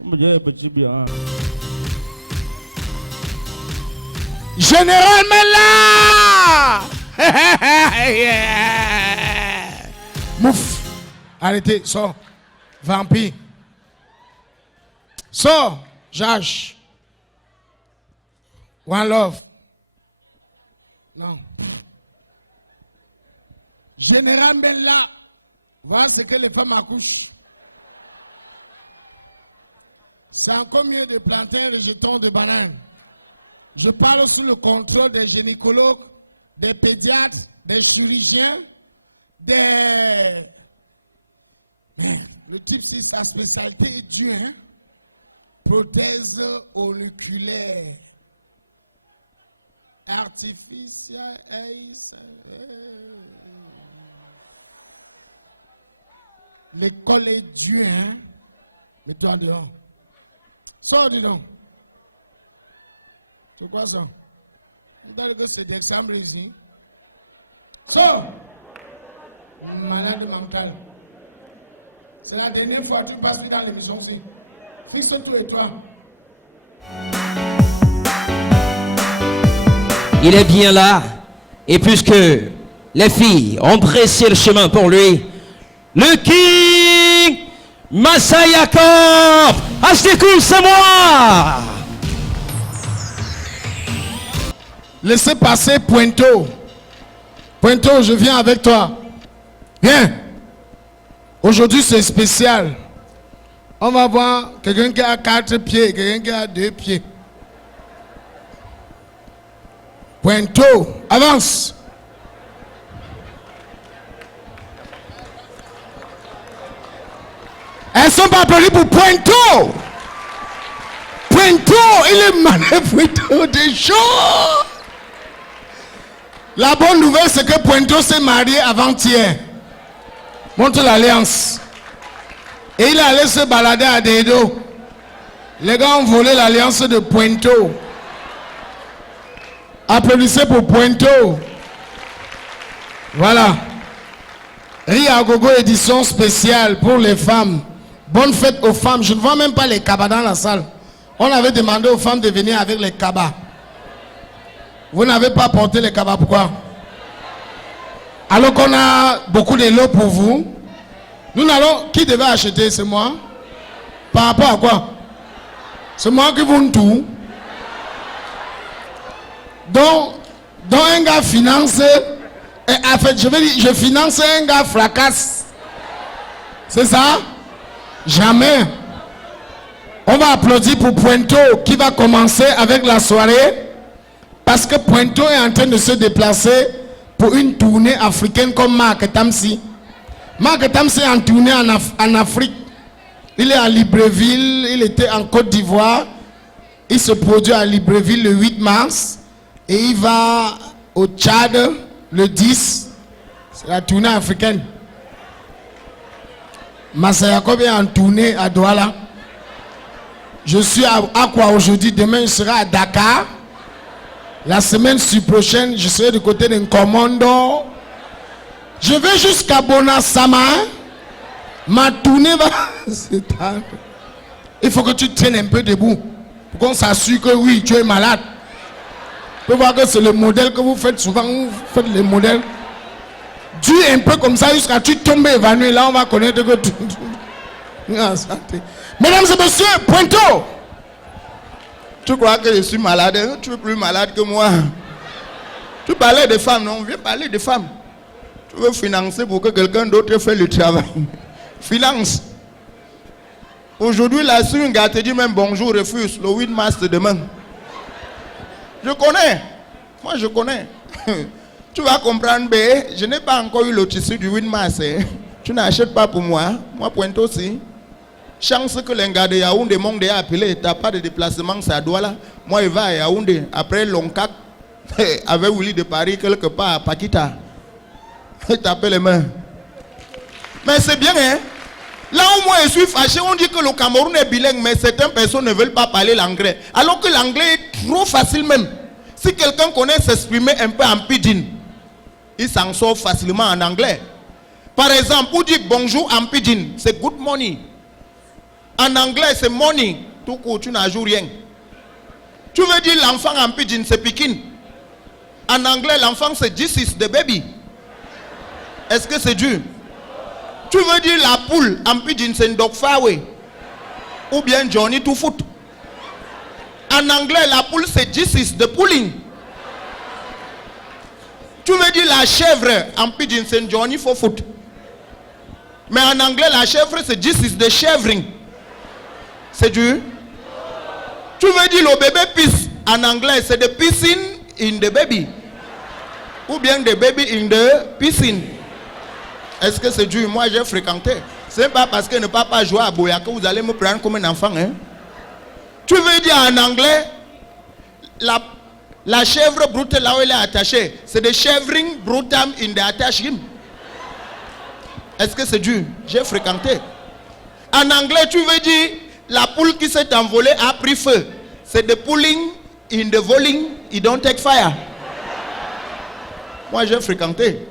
On me dit un petit bien. Général Mela! Mouf! Arrêtez, sors. Vampire. Sors, Jage. One love. Non. Général Mela. Voilà ce que les femmes accouchent. C'est encore mieux de planter un rejeton de banane. Je parle sous le contrôle des gynécologues, des pédiatres, des chirurgiens, des... Mais le type, si sa spécialité est due, hein? Prothèse auriculaire. Artificielle. L'école est due, hein? Mets-toi dehors. Sors, dis donc. C'est quoi ça? Vous avez que c'est d'exemple ici. Sors! Malade mental. C'est la dernière fois que tu passes dans l'émission aussi. Fixe-toi et toi. Il est bien là. Et puisque les filles ont dressé le chemin pour lui, le King Masayako, Ashtekoul, c'est moi. Laissez passer Pointo. Pointo, je viens avec toi. Viens. Aujourd'hui, c'est spécial. On va voir quelqu'un qui a 4 pieds et quelqu'un qui a 2 pieds. Pointo, avance. Elles sont pas applaudis pour Pointo. Pointo, il est manœuvre des choses. La bonne nouvelle, c'est que Pointo s'est marié avant-hier. Montre l'alliance. Et il est allé se balader à Dedo. Les gars ont volé l'alliance de Pointo. Applaudissez pour Pointo. Voilà. Ria Gogo édition spéciale pour les femmes. Bonne fête aux femmes. Je ne vois même pas les cabas dans la salle. On avait demandé aux femmes de venir avec les cabas. Vous n'avez pas porté les cabas, pourquoi? Alors qu'on a beaucoup de lots pour vous. Nous n'allons... Qui devait acheter? C'est moi? Par rapport à quoi? C'est moi qui vous tout. Donc un gars finance... En fait, je vais dire, je finance un gars fracasse. C'est ça? Jamais. On va applaudir pour Pointo qui va commencer avec la soirée. Parce que Pointo est en train de se déplacer pour une tournée africaine comme Marc Tamsi. Marc Tamsi est en tournée en Afrique. Il est à Libreville, il était en Côte d'Ivoire. Il se produit à Libreville le 8 mars. Et il va au Tchad le 10. C'est la tournée africaine. Masayako est en tournée à Douala. Je suis à Akwa aujourd'hui. Demain, je serai à Dakar. La semaine prochaine, je serai du côté d'un commando. Je vais jusqu'à Bonasama. Ma tournée va... Il faut que tu tiennes un peu debout. Pour qu'on s'assure que oui, tu es malade. Tu peux voir que c'est le modèle que vous faites souvent. Vous faites les modèles. Tu es un peu comme ça jusqu'à tu tombes évanoui. Là, on va connaître que tu... Mesdames et messieurs, Pointo. Tu crois que je suis malade? Hein? Tu es plus malade que moi. Tu parlais de femmes, non? Viens parler de femmes. Tu veux financer pour que quelqu'un d'autre fasse le travail. Finance. Aujourd'hui, là, si un gars te dit même bonjour, refuse. Le 8 mars de demain. Je connais. Moi, je connais. Tu vas comprendre, mais je n'ai pas encore eu le tissu du 8 mars. Hein? Tu n'achètes pas pour moi. Moi, Pointo aussi. Chance que les gars de Yaoundé m'ont déjà appelé. Tu n'as pas de déplacement, c'est à Douala. Moi, je vais à Yaoundé. Après Longkak, avec Willy de Paris, quelque part à Pakita. Il tape les mains. Mais c'est bien, hein? Là où moi je suis fâché, on dit que le Cameroun est bilingue, mais certaines personnes ne veulent pas parler l'anglais. Alors que l'anglais est trop facile même. Si quelqu'un connaît s'exprimer un peu en pidgin, il s'en sort facilement en anglais. Par exemple, pour dire bonjour en pidgin, c'est good morning. En anglais, c'est morning. Tout court, tu n'as joué rien. Tu veux dire l'enfant en pidgin, c'est pikin. En anglais, l'enfant, c'est this is the baby. Est-ce que c'est dur? Tu veux dire la poule en pidgin, c'est dog fawe. Ou bien Johnny to foot. En anglais, la poule, c'est this is the pulling. Tu veux dire la chèvre en pidgin, c'est Johnny for foot. Mais en anglais, la chèvre, c'est this is the chèvring. C'est dur. Tu veux dire le bébé pisse. En anglais, c'est the pissing in the baby. Ou bien the baby in the pissing. Est-ce que c'est dur? Moi, j'ai fréquenté. C'est pas parce que ne pas jouer à Boya que vous allez me prendre comme un enfant. Hein? Tu veux dire en anglais, la chèvre brute là où elle est attachée, c'est the chèvring brutam in the attachment. Est-ce que c'est dur? J'ai fréquenté. En anglais, tu veux dire la poule qui s'est envolée a pris feu. C'est the pulling in the voling, it don't take fire. Moi, j'ai fréquenté.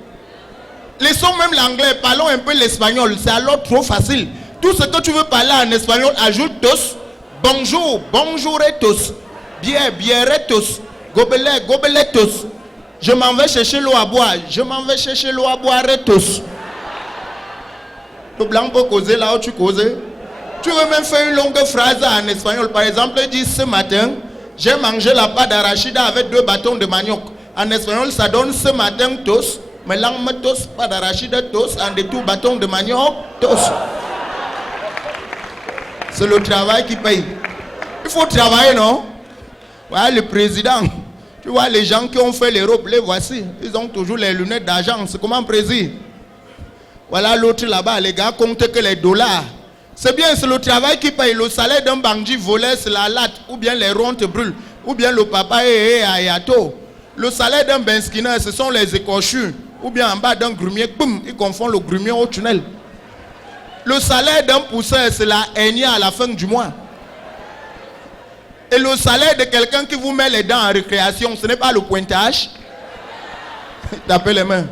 Laissons même l'anglais, parlons un peu l'espagnol. C'est alors trop facile. Tout ce que tu veux parler en espagnol, ajoute tous. Bonjour, bonjour et tous. Bien, bien et tous. Gobelet, gobelet tous. Je m'en vais chercher l'eau à boire. Je m'en vais chercher l'eau à boire tous. Le blanc peut causer là où tu causes. Tu veux même faire une longue phrase en espagnol. Par exemple, dis ce matin, j'ai mangé la pâte d'arachide avec 2 bâtons de manioc. En espagnol, ça donne ce matin tos. Mais langue tos, pas d'arachide tos, en détour bâton de manioc tos. C'est le travail qui paye. Il faut travailler, non? Voilà le président. Tu vois les gens qui ont fait les robes, les voici. Ils ont toujours les lunettes d'argent. C'est comment président? Voilà l'autre là-bas, les gars comptent que les dollars. C'est bien, c'est le travail qui paye. Le salaire d'un bandit volé, c'est la latte. Ou bien les ronds te brûlent. Ou bien le papa est à Yato. Le salaire d'un benskiner, ce sont les écorchures. Ou bien en bas d'un grumier, boum, ils confondent le grumier au tunnel. Le salaire d'un pousseur, c'est la haine à la fin du mois. Et le salaire de quelqu'un qui vous met les dents en récréation, ce n'est pas le pointage. Tapez les mains.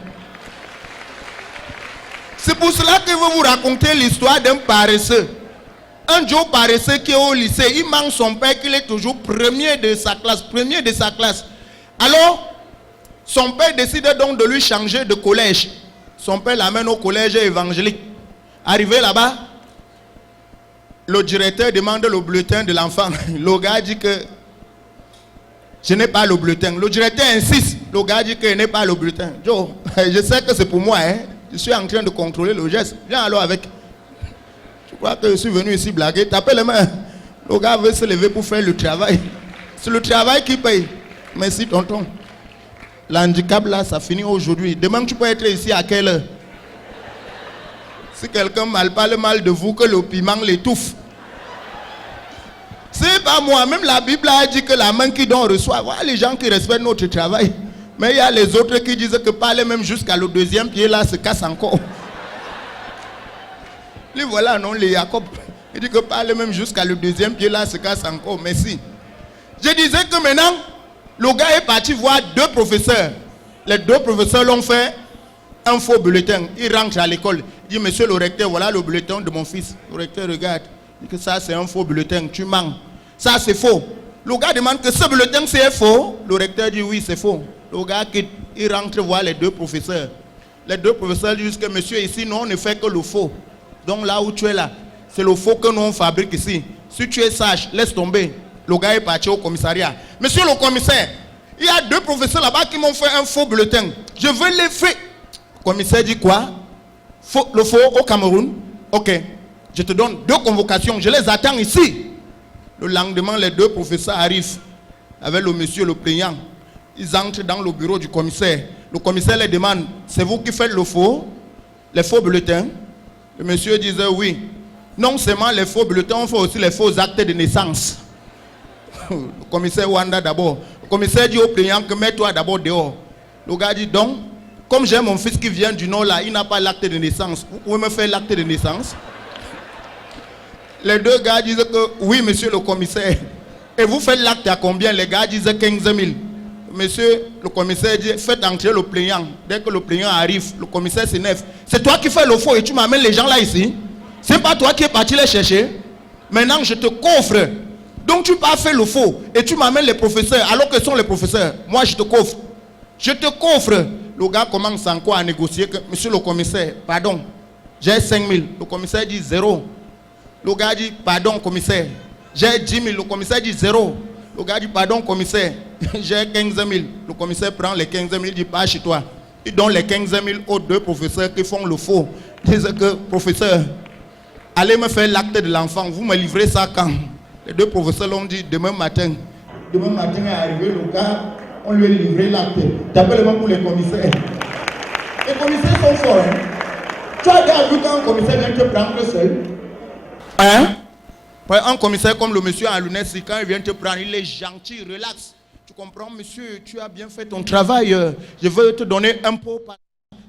C'est pour cela que je vais vous raconter l'histoire d'un paresseux. Un Joe paresseux qui est au lycée, il manque son père qu'il est toujours premier de sa classe. Premier de sa classe. Alors, son père décide donc de lui changer de collège. Son père l'amène au collège évangélique. Arrivé là-bas, le directeur demande le bulletin de l'enfant. Le gars dit que je n'ai pas le bulletin. Le directeur insiste. Le gars dit que je n'ai pas le bulletin. Joe, je sais que c'est pour moi. Hein. Je suis en train de contrôler le geste. Viens alors avec. Je crois que je suis venu ici blaguer. Tapez les mains. Le gars veut se lever pour faire le travail. C'est le travail qui paye. Merci tonton. L'handicap là, ça finit aujourd'hui. Demain tu peux être ici à quelle heure? Si quelqu'un parle mal de vous, que le piment l'étouffe. C'est pas moi. Même la Bible a dit que la main qui donne reçoit. Voilà les gens qui respectent notre travail. Mais il y a les autres qui disent que parler même jusqu'à le 2e pied là se casse encore. Les voilà, non, les Jacob. Il dit que parler même jusqu'à le 2e pied là se casse encore. Merci. Je disais que maintenant, le gars est parti voir 2 professeurs. Les 2 professeurs l'ont fait un faux bulletin. Il rentre à l'école. Il dit, monsieur le recteur, voilà le bulletin de mon fils. Le recteur regarde. Il dit que ça c'est un faux bulletin. Tu mens. Ça c'est faux. Le gars demande que ce bulletin c'est faux. Le recteur dit oui c'est faux. Le gars quitte. Il rentre voir les 2 professeurs. Les 2 professeurs disent que monsieur ici, nous on ne fait que le faux. Donc là où tu es là, c'est le faux que nous on fabrique ici. Si tu es sage, laisse tomber. Le gars est parti au commissariat. Monsieur le commissaire, il y a 2 professeurs là-bas qui m'ont fait un faux bulletin. Je veux les faire. Le commissaire dit quoi? Le faux au Cameroun? Ok. Je te donne 2 convocations. Je les attends ici. Le lendemain, les 2 professeurs arrivent avec le monsieur le plaignant. Ils entrent dans le bureau du commissaire. Le commissaire les demande, c'est vous qui faites le faux? Les faux bulletins? Le monsieur disait oui. Non seulement les faux bulletins, on fait aussi les faux actes de naissance. Le commissaire Wanda d'abord. Le commissaire dit au plaignant que mets-toi d'abord dehors. Le gars dit donc, comme j'ai mon fils qui vient du nord là, il n'a pas l'acte de naissance. Vous pouvez me faire l'acte de naissance? Les 2 gars disent que oui monsieur le commissaire. Et vous faites l'acte à combien? Les gars disent 15 000. Monsieur le commissaire dit faites entrer le plaignant. Dès que le plaignant arrive, le commissaire s'énerve. C'est toi qui fais le faux et tu m'amènes les gens là ici. C'est pas toi qui es parti les chercher. Maintenant je te coffre. Donc tu pas fait le faux et tu m'amènes les professeurs alors que ce sont les professeurs. Moi je te coffre. Je te coffre. Le gars commence encore à négocier que monsieur le commissaire, pardon, j'ai 5 000. Le commissaire dit 0. Le gars dit pardon commissaire, j'ai 10 000. Le commissaire dit 0. Le gars dit pardon commissaire, j'ai 15 000. Le commissaire prend les 15 000, il dit pas chez toi. Il donne les 15 000 aux 2 professeurs qui font le faux. Ils disent que professeur, allez me faire l'acte de l'enfant, vous me livrez ça quand? Les 2 professeurs l'ont dit demain matin. Demain matin est arrivé le gars, on lui a livré l'acte. Tapez les mains pour les commissaires. Les commissaires sont forts. Hein? Tu as déjà vu quand un commissaire vient te prendre seul? Hein? Un commissaire comme le monsieur en lunettes, quand il vient te prendre, il est gentil, relax. Tu comprends, monsieur, tu as bien fait ton travail. Je veux te donner un pot.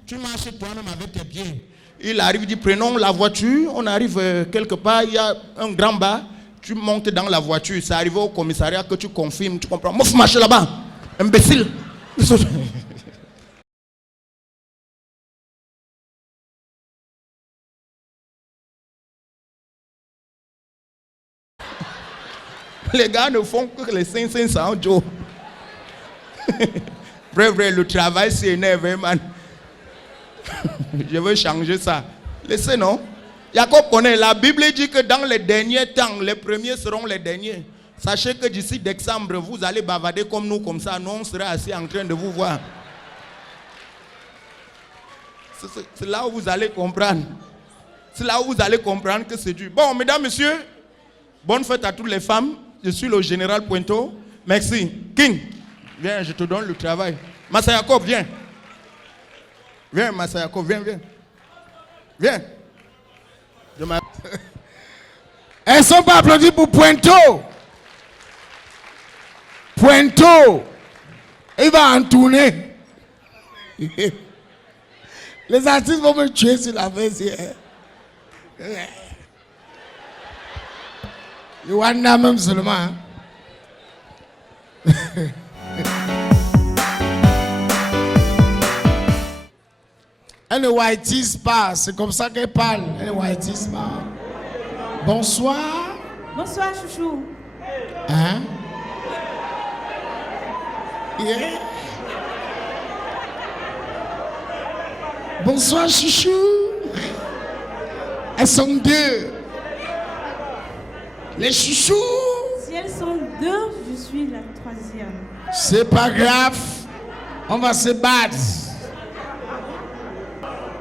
Tu marches toi-même avec tes pieds. Il arrive, il dit prenons la voiture. On arrive quelque part, il y a un grand bar. Tu montes dans la voiture. C'est arrivé au commissariat que tu confirmes. Tu comprends? Moi, il faut marcher là-bas. Imbécile. Les gars ne font que les 500 Joe. Vrai, le travail s'énerve, man. Je veux changer ça. Laissez, non? Jacob connaît, la Bible dit que dans les derniers temps, les premiers seront les derniers. Sachez que d'ici décembre, vous allez bavarder comme nous, comme ça. Nous, on sera assis en train de vous voir. C'est là où vous allez comprendre. C'est là où vous allez comprendre que c'est dur. Bon, mesdames, messieurs, bonne fête à toutes les femmes. Je suis le général Pointeau. Merci. King, viens, je te donne le travail. Massa Jacob, viens. Viens, Massa Jacob, viens. Viens. Elles ne sont pas applaudis pour Pointeau. Pointeau. Il va en tourner. Les artistes vont me tuer sur la fesse. Rwanda même seulement. Hein? Elle est whiteys pas, c'est comme ça qu'elle parle. Elle est whiteys pas. Bonsoir. Bonsoir, chouchou. Hein? Yeah. Bonsoir, chouchou. Elles sont deux. Les chouchous. Si elles sont deux, je suis la troisième. C'est pas grave. On va se battre.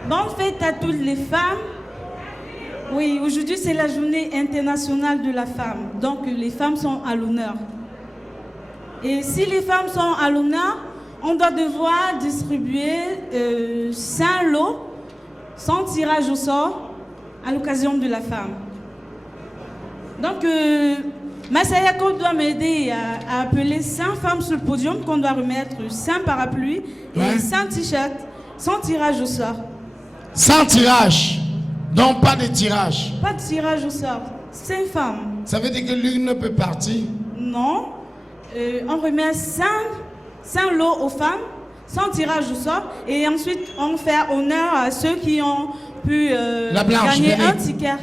Bonne fête à toutes les femmes. Oui, aujourd'hui c'est la journée internationale de la femme. Donc les femmes sont à l'honneur. Et si les femmes sont à l'honneur, on doit devoir distribuer 5 lots sans tirage au sort à l'occasion de la femme. Donc Massa Jacob doit m'aider à appeler 5 femmes sur le podium qu'on doit remettre 5 parapluies et 5 t-shirts sans tirage au sort. Sans tirage. Donc pas de tirage. Pas de tirage au sort. 5 femmes. Ça veut dire que l'une ne peut partir? Non. On remet 5 lots aux femmes sans tirage au sort. Et ensuite, on fait honneur à ceux qui ont pu gagner un ticket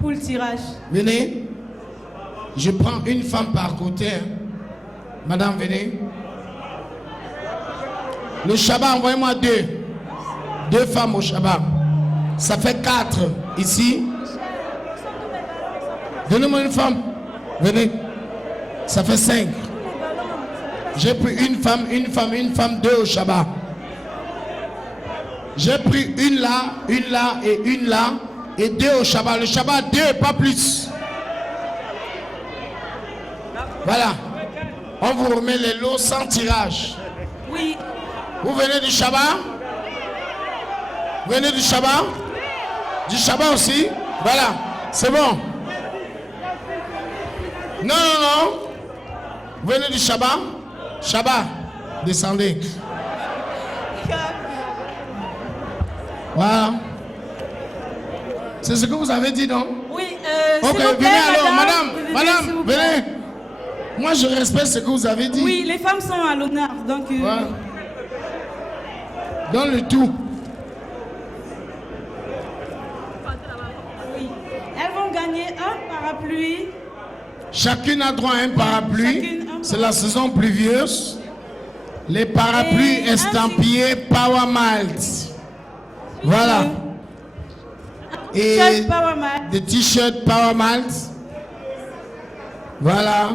pour le tirage. Venez. Je prends une femme par côté. Hein. Madame, venez. Le Shabbat, envoyez-moi 2. 2 femmes au Shabbat. Ça fait 4 ici. Donnez-moi une femme. Venez. Ça fait 5. J'ai pris une femme, 2 au Shabbat. J'ai pris une là et une là et 2 au Shabbat. Le Shabbat 2, pas plus. Voilà. On vous remet les lots sans tirage. Oui. Vous venez du Shabbat? Vous venez du Shabbat? Du Shabbat aussi? Voilà. C'est bon. Non. Vous venez du Shabbat? Shabbat. Descendez. Voilà. C'est ce que vous avez dit, non? Oui, ok, venez alors, madame, venez. Moi, je respecte ce que vous avez dit. Oui, les femmes sont à l'honneur, donc... Voilà. Donne le tout. Oui. Elles vont gagner un parapluie. Chacune a droit à un parapluie. C'est la saison pluvieuse. Les parapluies estampillés Power Miles. Voilà. Et des t-shirts Power Miles. Voilà.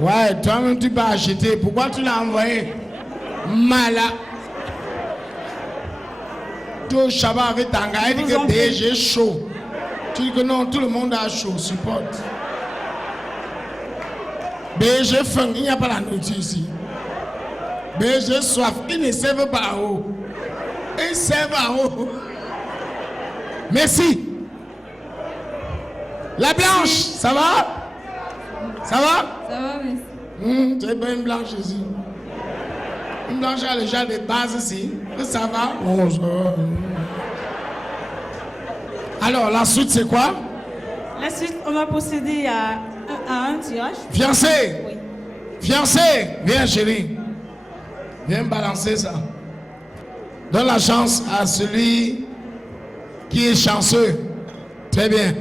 Ouais, toi-même tu peux acheter. Pourquoi tu l'as envoyé? Mala. Tout Shabbat avec Tanga, il dit que BG chaud. Tu dis que non, tout le monde a chaud, supporte. BG faim, il n'y a pas la nourriture ici. BG soif, il ne servent pas à eau. Ils servent à eau. Merci. La blanche, ça va? Ça va? Ça va, merci. Tu es pas une blanche ici. Une blanche a le genre de base ici. Ça va? Bonjour. Alors, la suite, c'est quoi? La suite, on va procéder à un tirage. Fiancé! Oui. Fiancé! Viens, chérie. Viens balancer ça. Donne la chance à celui qui est chanceux. Très bien.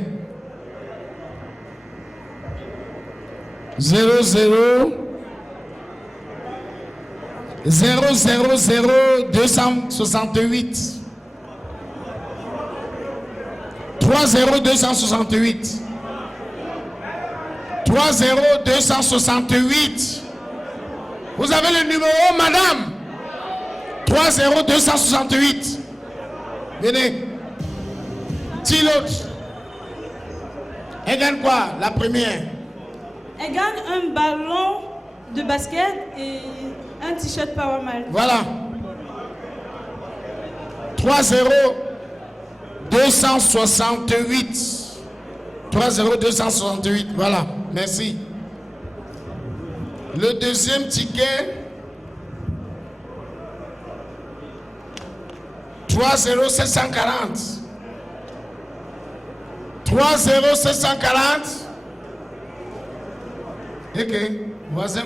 0, 0, 268. 30268. 30268. Vous avez le numéro, madame? 30268. Venez. Qui l'autre? Elle gagne quoi, la première? Elle gagne un ballon de basket et un t-shirt Power Malt. Voilà. 30268. 30268. Voilà. Merci. Le deuxième ticket. 30740. 30740. Ok. Voisin.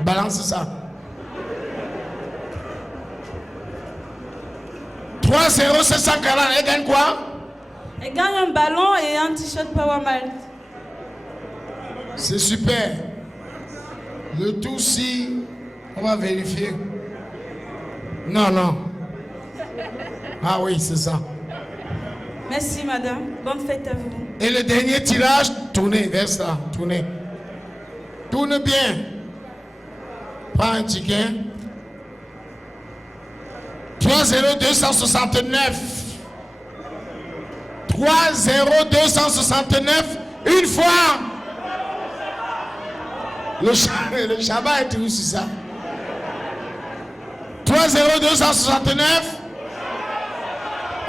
Balance ça. 30740. Elle gagne quoi? Elle gagne un ballon et un t-shirt Power Malt. C'est super. Le tout si on va vérifier. Non. Ah oui, c'est ça. Merci madame. Bonne fête à vous. Et le dernier tirage, tournez vers ça. Tournez. Tourne bien. Prends un ticket. 30269. 30269. Une fois. Le Shabbat est toujours sur ça. 30269.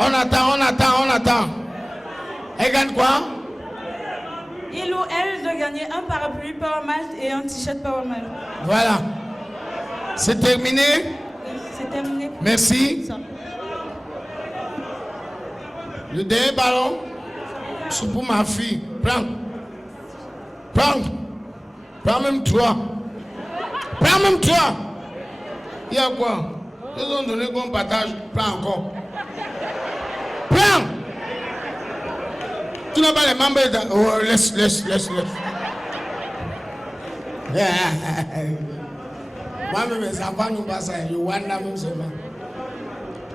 On attend. Elle gagne quoi? Il ou elle doit gagner un parapluie Power Malt et un t-shirt Power Malt. Voilà. C'est terminé? C'est terminé. Merci. Le dernier ballon, c'est pour ma fille. Prends même toi. Il y a quoi? Ils ont donné qu'on partage. Prends encore. Prends. Tu n'as pas les membres. Oh, laisse. Moi-même, mes enfants n'ont pas ça. Je vois même seulement.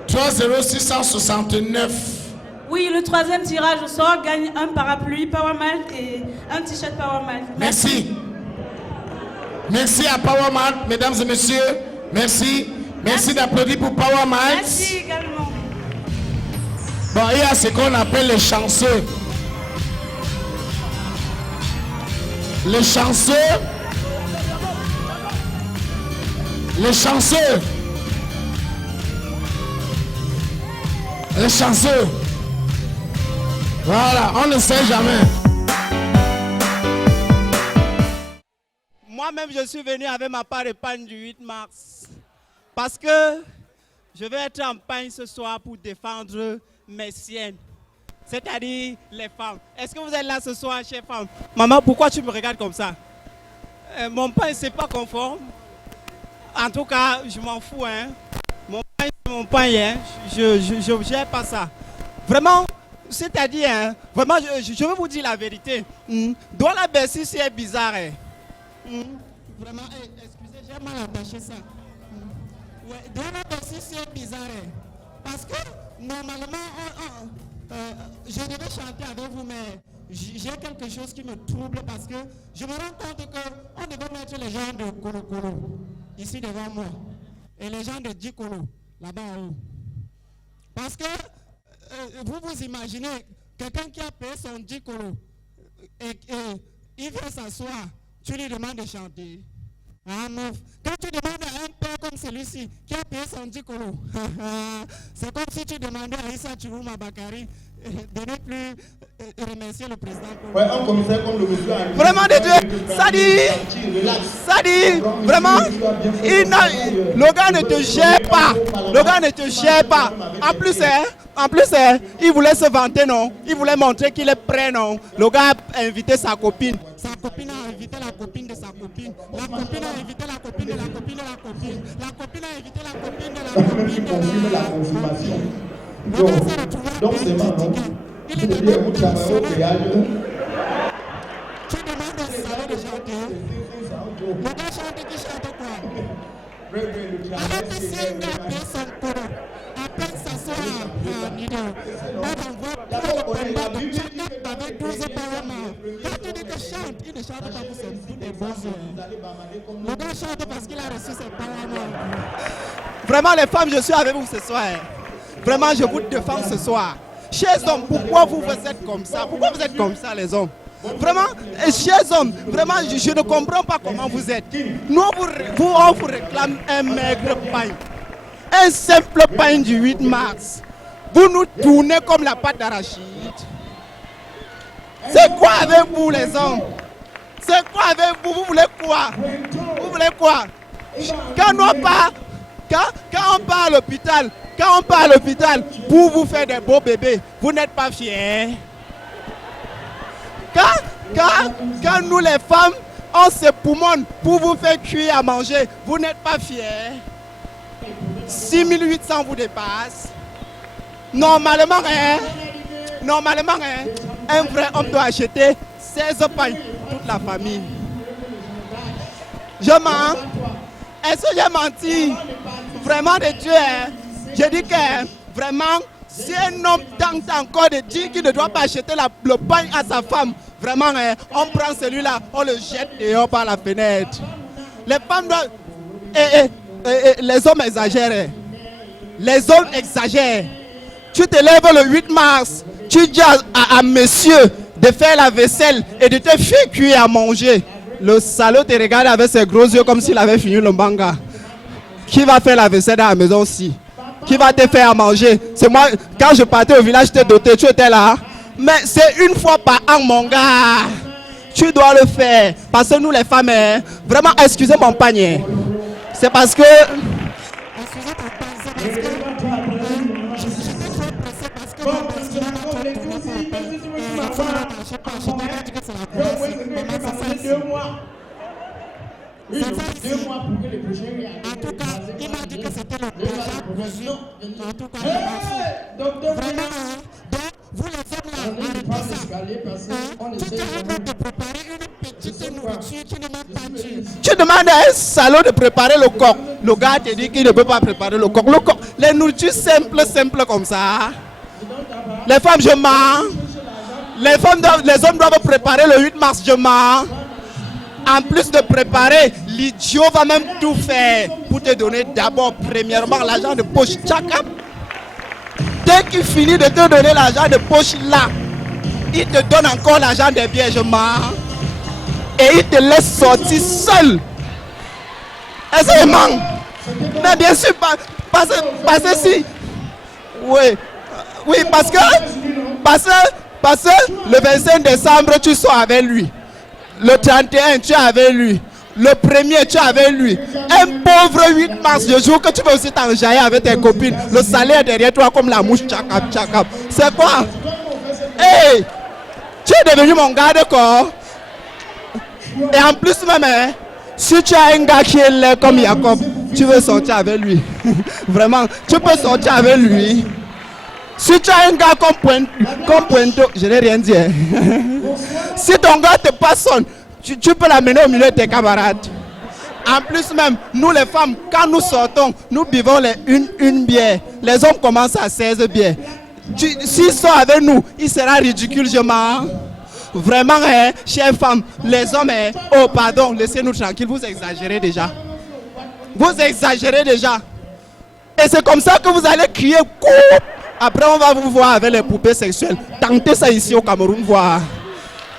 30669. Oui, le troisième tirage au sort gagne un parapluie Power Malt et un t-shirt Power Malt. Merci à Power Malt, mesdames et messieurs. Merci d'applaudir pour Power Malt. Merci également. Bon, il y a ce qu'on appelle les chanceux. Les chanceux. Voilà, on ne sait jamais. Moi-même, je suis venu avec ma part d'épargne du 8 mars. Parce que je vais être en pagne ce soir pour défendre mes siennes. C'est-à-dire les femmes. Est-ce que vous êtes là ce soir, chère femme? Maman, pourquoi tu me regardes comme ça? Mon pain, c'est pas conforme. En tout cas, je m'en fous. Hein. Mon pain, c'est mon pain. Hein. Je gère pas ça. Vraiment, c'est-à-dire, hein, vraiment, je vais vous dire la vérité. Douala Bercy, c'est bizarre. Hein. Vraiment, excusez, j'ai mal attaché ça. Ouais, Douala Bercy, c'est bizarre. Hein. Parce que, normalement, je devais chanter avec vous, mais j'ai quelque chose qui me trouble parce que je me rends compte qu'on devait mettre les gens de Kolo ici devant moi et les gens de Djikolo là-bas en haut. Parce que vous imaginez quelqu'un qui a payé son Djikolo et il vient s'asseoir, tu lui demandes de chanter. Ah, meuf. Quand tu demandes à un père comme celui-ci qui a payé son Djikolo, c'est comme si tu demandais à Issa Chourouma Bakari de ne plus remercier le président. Ouais, un commissaire comme le monsieur. Vraiment de Dieu, ça dit, vraiment, le gars ne te gère pas. En plus, il voulait se vanter, non? Il voulait montrer qu'il est prêt, non? Le gars a invité sa copine. Sa copine a invité la copine de sa copine. La copine a invité la copine de la copine de la copine. La copine a invité la copine de la copine de la confirmation. Donc c'est marrant. Il est bien, vous travaillez au péage. Tu demandes de chanter. Le gars chante qui chante quoi? Alors que si un gars perd son polo, après s'asseoir en nido, on va prendre le combat de chacun avec 12 parents. Quand tu dis que chante, il ne chante pas pour ses beaux yeux. Le gars chante parce qu'il a reçu ses parents. Vraiment, les femmes, je suis avec vous ce soir. Vraiment, je vous défends ce soir. Chers hommes, pourquoi vous êtes comme ça? Pourquoi vous êtes comme ça, les hommes? Vraiment, chers hommes, vraiment, je ne comprends pas comment vous êtes. Nous, on vous réclame un maigre pain. Un simple pain du 8 mars. Vous nous tournez comme la pâte d'arachide. C'est quoi avec vous, les hommes? C'est quoi avec vous? Vous voulez quoi? Vous voulez quoi? Quand on part à l'hôpital pour vous faire des beaux bébés, vous n'êtes pas fiers. Quand nous les femmes, on se poumonne pour vous faire cuire à manger, vous n'êtes pas fiers. 6800 vous dépasse. Normalement, un vrai homme doit acheter 16 pains pour toute la famille. Je mens. Est-ce que j'ai menti? Vraiment de Dieu. Je dis que vraiment, si un homme tente encore de dire qu'il ne doit pas acheter le pain à sa femme, vraiment, on prend celui-là, on le jette dehors par la fenêtre. Les femmes doivent... les hommes exagèrent. Les hommes exagèrent. Tu te lèves le 8 mars, tu dis à monsieur de faire la vaisselle et de te faire cuire à manger. Le salaud te regarde avec ses gros yeux comme s'il avait fini le manga. Qui va faire la vaisselle dans la maison aussi? Qui va te faire à manger? C'est moi, quand je partais au village, je t'ai doté, tu étais là. Mais c'est une fois par an, mon gars. Tu dois le faire. Parce que nous, les femmes, vraiment, excusez mon panier. C'est parce que... Oui, 2 mois pour que le prochain réagisse. En tout cas, il m'a dit que c'était le prochain. En tout cas, vraiment, donc, vous les femmes là, tu te de préparer une petite nourriture, tu ne m'as pas dit. Tu demandes à un salaud de préparer le coq. Le gars te dit qu'il ne peut pas préparer le coq. Les nourritures simples comme ça. Les femmes, je mens. Les hommes doivent préparer le 8 mars, je mens. En plus de préparer, l'idiot va même tout faire pour te donner d'abord, premièrement, l'argent de poche. Dès qu'il finit de te donner l'argent de poche là, il te donne encore l'argent des biègements et il te laisse sortir seul. Est-ce que je mens? Mais bien sûr, parce que si... Oui, parce que le 25 décembre, tu sors avec lui. Le 31, tu es avec lui. Le 1er, tu es avec lui. Un pauvre 8 mars, le jour que tu veux aussi t'enjailler avec tes copines, le salaire derrière toi comme la mouche tchakap. C'est quoi? Hey! Tu es devenu mon garde-corps. Et en plus même, si tu as un gars qui est laid comme Jacob, tu veux sortir avec lui. Vraiment, tu peux sortir avec lui. Si tu as un gars comme Pointo, je n'ai rien dit. Si ton gars te passonne, tu peux l'amener au milieu de tes camarades. En plus même, nous les femmes, quand nous sortons, nous buvons une bière. Les hommes commencent à 16 bières. S'ils sont avec nous, il sera ridicule, je mens. Vraiment, chères femmes, les hommes, oh pardon, laissez-nous tranquilles, vous exagérez déjà. Vous exagérez déjà. Et c'est comme ça que vous allez crier, coupe. Après, on va vous voir avec les poupées sexuelles. Tentez ça ici au Cameroun, voir.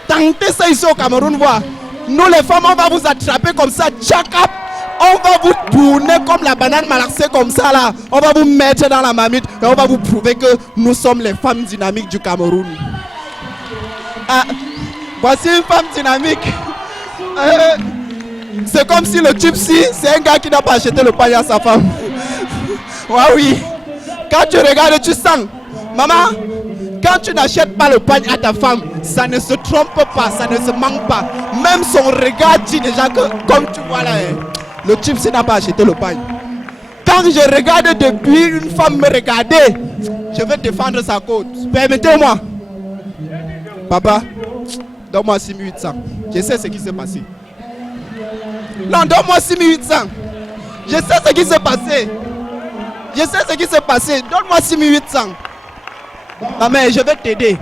Tentez ça ici au Cameroun, voir. Nous, les femmes, on va vous attraper comme ça. Tchakap. On va vous tourner comme la banane malaxée comme ça, là. On va vous mettre dans la marmite et on va vous prouver que nous sommes les femmes dynamiques du Cameroun. Ah, voici une femme dynamique. C'est comme si le gypsy, c'est un gars qui n'a pas acheté le pain à sa femme. Ouais, oui. Quand tu regardes, tu sens. Maman, quand tu n'achètes pas le pain à ta femme, ça ne se trompe pas, ça ne se manque pas. Même son regard dit déjà que, comme tu vois là, le gypsy n'a pas acheté le pain. Quand je regarde depuis une femme me regarder, je vais défendre sa cause. Permettez-moi. Papa, Donne-moi 6800. Je sais ce qui s'est passé. Non, donne-moi 6800. Je sais ce qui s'est passé. Je sais ce qui s'est passé. Donne-moi 6800. Non, mais je vais t'aider.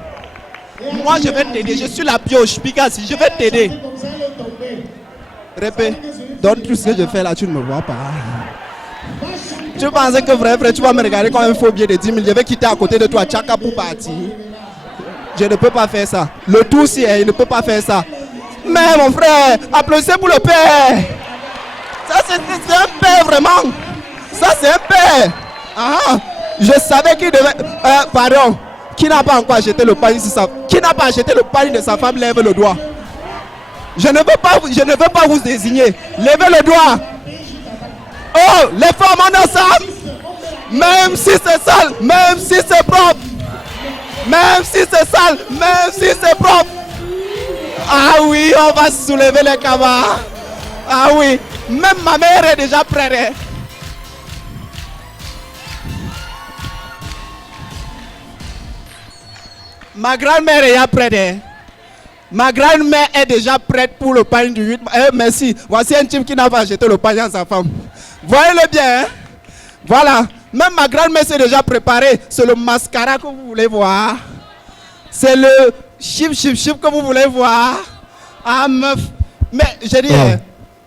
Moi, je vais t'aider. Je suis la pioche. Picassi, je vais t'aider. Répète. Donne tout ce que je fais là, tu ne me vois pas. Tu pensais que vrai, tu vas me regarder comme un faux billet de 10 000. Je vais quitter à côté de toi, tchaka pour partir. Je ne peux pas faire ça. Le tout, si il ne peut pas faire ça. Mais mon frère, applaudissez pour le père. Ça, c'est un père vraiment. Ça, c'est un père. Ah, je savais qu'il devait... pardon. Qui n'a pas encore acheté le panier Qui n'a pas acheté le panier de sa femme, lève le doigt. Je ne veux pas vous désigner. Levez le doigt. Oh, les femmes en ensemble. Même si c'est sale, même si c'est propre. Même si c'est sale, même si c'est propre. Ah oui, on va soulever les camarades. Ah oui, même ma mère est déjà prête. Ma grand-mère est prête. Ma grand-mère est déjà prête pour le pain du 8. Merci. Voici un type qui n'a pas acheté le pain à sa femme. Voyez-le bien. Hein? Voilà. Même ma grand-mère s'est déjà préparée. C'est le mascara que vous voulez voir. C'est le chip que vous voulez voir. Ah meuf. Mais j'ai dit,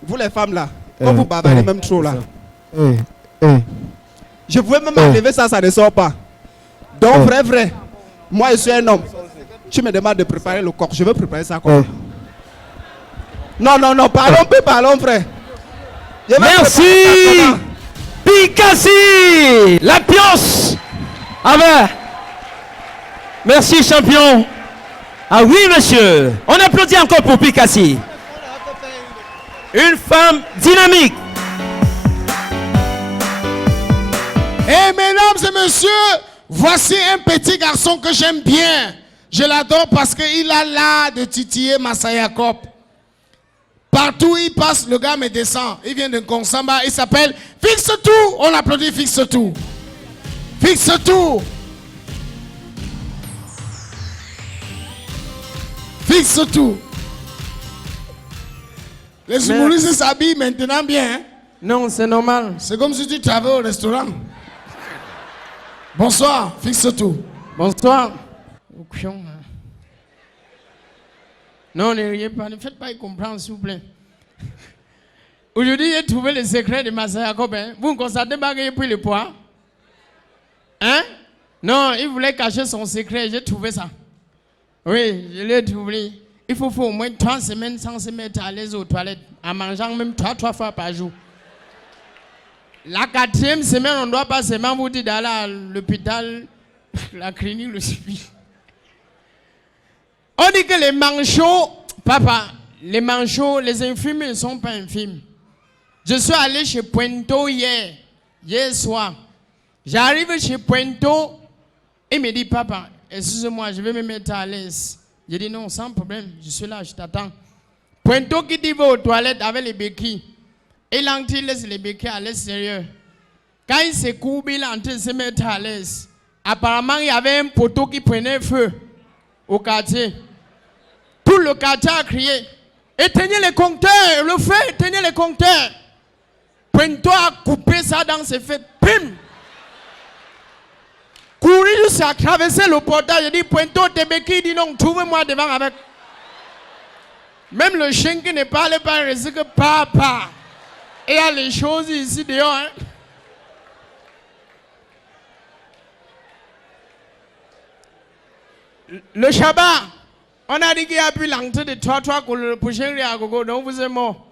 vous les femmes là, quand vous bavardez même trop là. Je pouvais même enlever ça, ça ne sort pas. Donc vrai. Moi je suis un homme. Tu me demandes de préparer le corps. Je veux préparer ça quoi. Non, parlons frère. Merci Picassi, la pionce. Ah ben, merci champion. Ah oui monsieur, on applaudit encore pour Picassi. Une femme dynamique. Et mesdames et messieurs, voici un petit garçon que j'aime bien. Je l'adore parce qu'il a l'art de titiller Masaya Kop. Partout où il passe, le gars me descend. Il vient de Konsamba, il s'appelle Fixe Tout. On applaudit Fixe Tout. Fixe Tout. Fixe Tout. Les humoristes s'habillent maintenant bien. Hein? Non, c'est normal. C'est comme si tu travaillais au restaurant. Bonsoir, Fixe Tout. Bonsoir. Non, ne riez pas, ne faites pas y comprendre, s'il vous plaît. Aujourd'hui, j'ai trouvé le secret de Masaya Kop. Hein? Vous ne constatez pas qu'il a pris le poids? Hein? Non, il voulait cacher son secret, j'ai trouvé ça. Oui, je l'ai trouvé. Il faut au moins 3 semaines sans se mettre à l'aise aux toilettes, en mangeant même 3 fois par jour. La 4e semaine, on ne doit pas seulement vous dire d'aller à l'hôpital, la clinique le suit. On dit que les manchots, papa, les manchots, les infirmiers ne sont pas infirmes. Je suis allé chez Puento hier soir. J'arrive chez Puento, il me dit, papa, excuse-moi, je vais me mettre à l'aise. J'ai dit non, sans problème, je suis là, je t'attends. Puento qui dit va aux toilettes avec les béquilles. Il entre, il laisse les béquilles à l'extérieur. Quand il se courbe, il entre, il se met à l'aise. Apparemment, il y avait un poteau qui prenait feu au quartier. Tout le quartier a crié, éteignez les compteurs, le feu, éteignez les compteurs. Puento a coupé ça dans ses feux, pim! Courir jusqu'à traverser le portail, je dis, Puento, tes béquilles, dit non, trouvez-moi devant avec. Même le chien qui ne parle pas, il dit que papa. Et il y a les choses ici dehors. Hein? Le Shabbat, on a dit qu'il y a pu l'entrée de 3 pour le prochain Riagogo, donc vous êtes mort.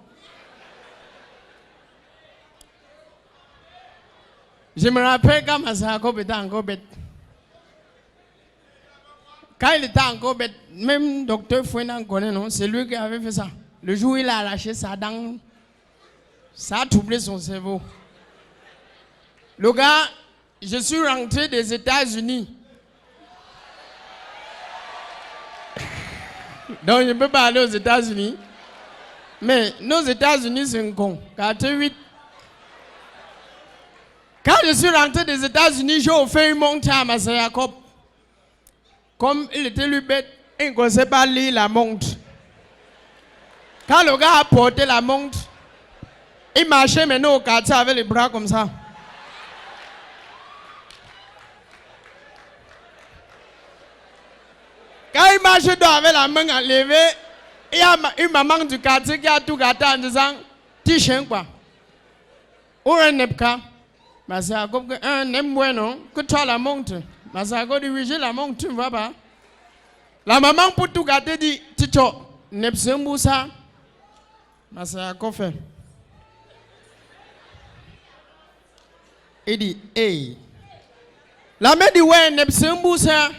Je me rappelle quand Masaya Kop était encore bête. Quand il était encore bête, même docteur Fouenan connaît, non? C'est lui qui avait fait ça. Le jour où il a arraché sa dent, ça a troublé son cerveau. Le gars, je suis rentré des États-Unis. Donc je ne peux pas aller aux États-Unis. Mais nos États-Unis, c'est un con. 48. Quand je suis rentré des États-Unis, j'ai offert une montre à Masaya Kop. Comme il était lui bête, il ne connaissait pas lire la montre. Quand le gars a porté la montre, il marchait maintenant au quartier avec les bras comme ça. Quand il marchait avec la main enlevée, il y a une maman du quartier qui a tout gâté en disant, ti chien quoi. Ou un nepka. Mais c'est à cause qu'un nem bueno, que tu as la montre. Mais c'est à cause de oui, j'ai la montre, tu ne vois pas. La maman pour tout gâter dit, Ticho, nepsembousa. Mais c'est à cause fait. Il dit, hey. La mère dit, ouais, nepsembousa.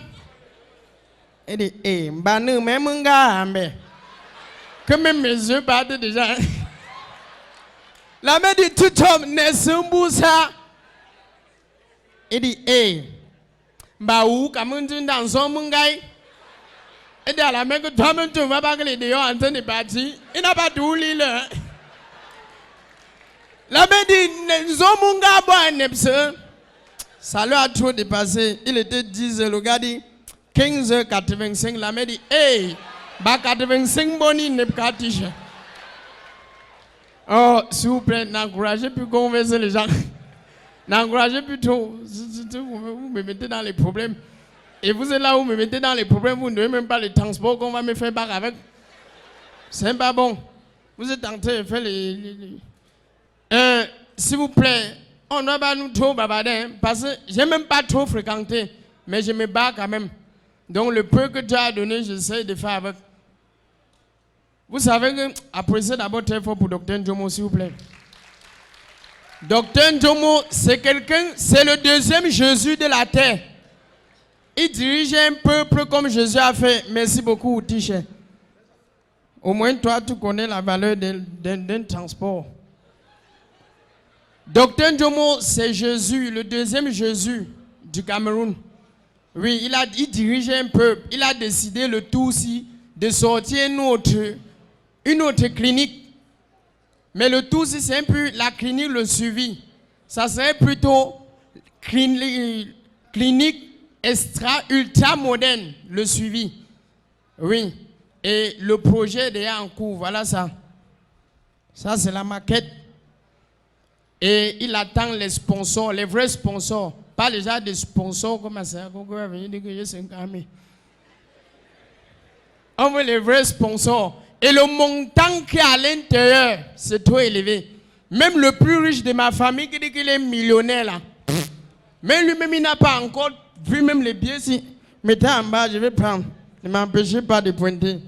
Il dit, hey, mbanu memunga ambe. Que même mes yeux battent déjà. La mère dit, tout homme n'est ça. Il dit, hey, Baou, comme on dit dans son mungai. Et dans la mère que toi-même tu vas pas que les dehors en train de partir. Il n'a pas tout l'île. La mère dit, Zomunga boit un epse. Ça lui a trop dépassé. Il était 10h, le gars dit 15h85. La mère dit, hey, bah 85 boni n'est pas t-shirt. Oh, s'il vous plaît, n'encouragez plus converser les gens. N'encouragez plus trop. Vous me mettez dans les problèmes. Et vous êtes là, vous me mettez dans les problèmes. Vous ne devez même pas les transports qu'on va me faire back avec. C'est pas bon. Vous êtes en train de faire s'il vous plaît, on ne va pas nous trop bavarder. Parce que je n'ai même pas trop fréquenté. Mais je me bats quand même. Donc le peu que tu as donné, j'essaie de faire avec. Vous savez que, appréciez d'abord très fort pour Dr Njomo, s'il vous plaît. Dr Njomo, c'est quelqu'un, c'est le deuxième Jésus de la terre. Il dirigeait un peuple comme Jésus a fait. Merci beaucoup, Tiché. Au moins, toi, tu connais la valeur d'un transport. Dr Njomo, c'est Jésus, le deuxième Jésus du Cameroun. Oui, il dirigeait un peuple. Il a décidé le tout aussi de sortir une autre clinique. Mais le tout, si c'est un peu la clinique le suivi, ça serait plutôt clinique ultra moderne, le suivi. Oui. Et le projet est déjà en cours. Voilà ça. Ça, c'est la maquette. Et il attend les sponsors, les vrais sponsors. Pas les gens des sponsors comme ça. On veut les vrais sponsors. Et le montant qui est à l'intérieur, c'est trop élevé. Même le plus riche de ma famille qui dit qu'il est millionnaire là. Mais lui-même, il n'a pas encore vu même les billets. Si mettez en bas, je vais prendre. Ne m'empêchez pas de pointer.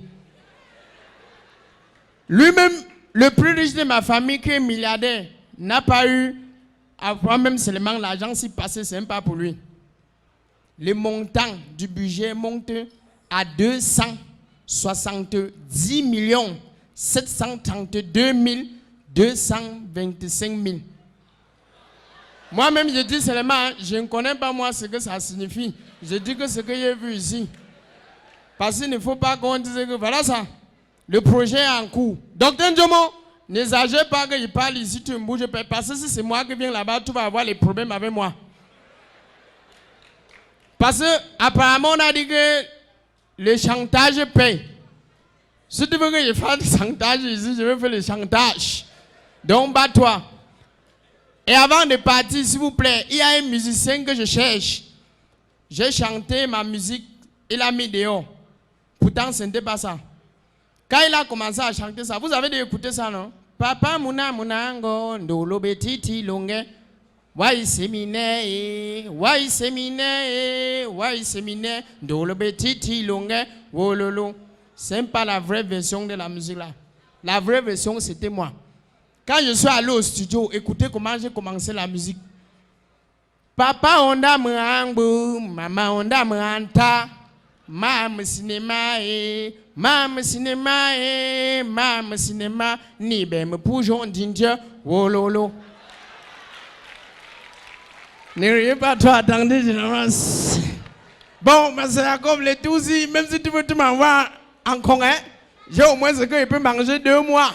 Lui-même, le plus riche de ma famille qui est milliardaire, n'a pas eu à voir même seulement l'argent si passé, c'est même pas pour lui. Le montant du budget monte à 270 732 225 000. Moi-même, je dis seulement, je ne connais pas moi ce que ça signifie. Je dis que ce que j'ai vu ici. Parce qu'il ne faut pas qu'on dise que voilà ça. Le projet est en cours. Docteur Njomo, n'exagère pas qu'il parle ici, tu me bouges pas. Parce que si c'est moi qui viens là-bas, tu vas avoir les problèmes avec moi. Parce que apparemment, on a dit que le chantage paye. Si tu veux que je fasse du chantage ici, je vais faire le chantage. Donc, bats-toi. Et avant de partir, s'il vous plaît, il y a un musicien que je cherche. J'ai chanté ma musique, il a mis dehors. Pourtant, ce n'était pas ça. Quand il a commencé à chanter ça, vous avez écouté ça, non? Papa muna munango ndolo betiti longe. Wai semine, ndolo betiti longe. Wololo. C'est pas la vraie version de la musique là. La vraie version, c'était moi. Quand je suis allé au studio, écoutez comment j'ai commencé la musique. Papa onda mangbu, maman onda manta, mam cinéma, ni ben me poujon d'india, wololo. Ne riez pas toi, attendez, je bon, mais c'est comme les tousis, même si tu veux te m'envoies en Congo, j'ai au moins ce que je peux manger 2 mois.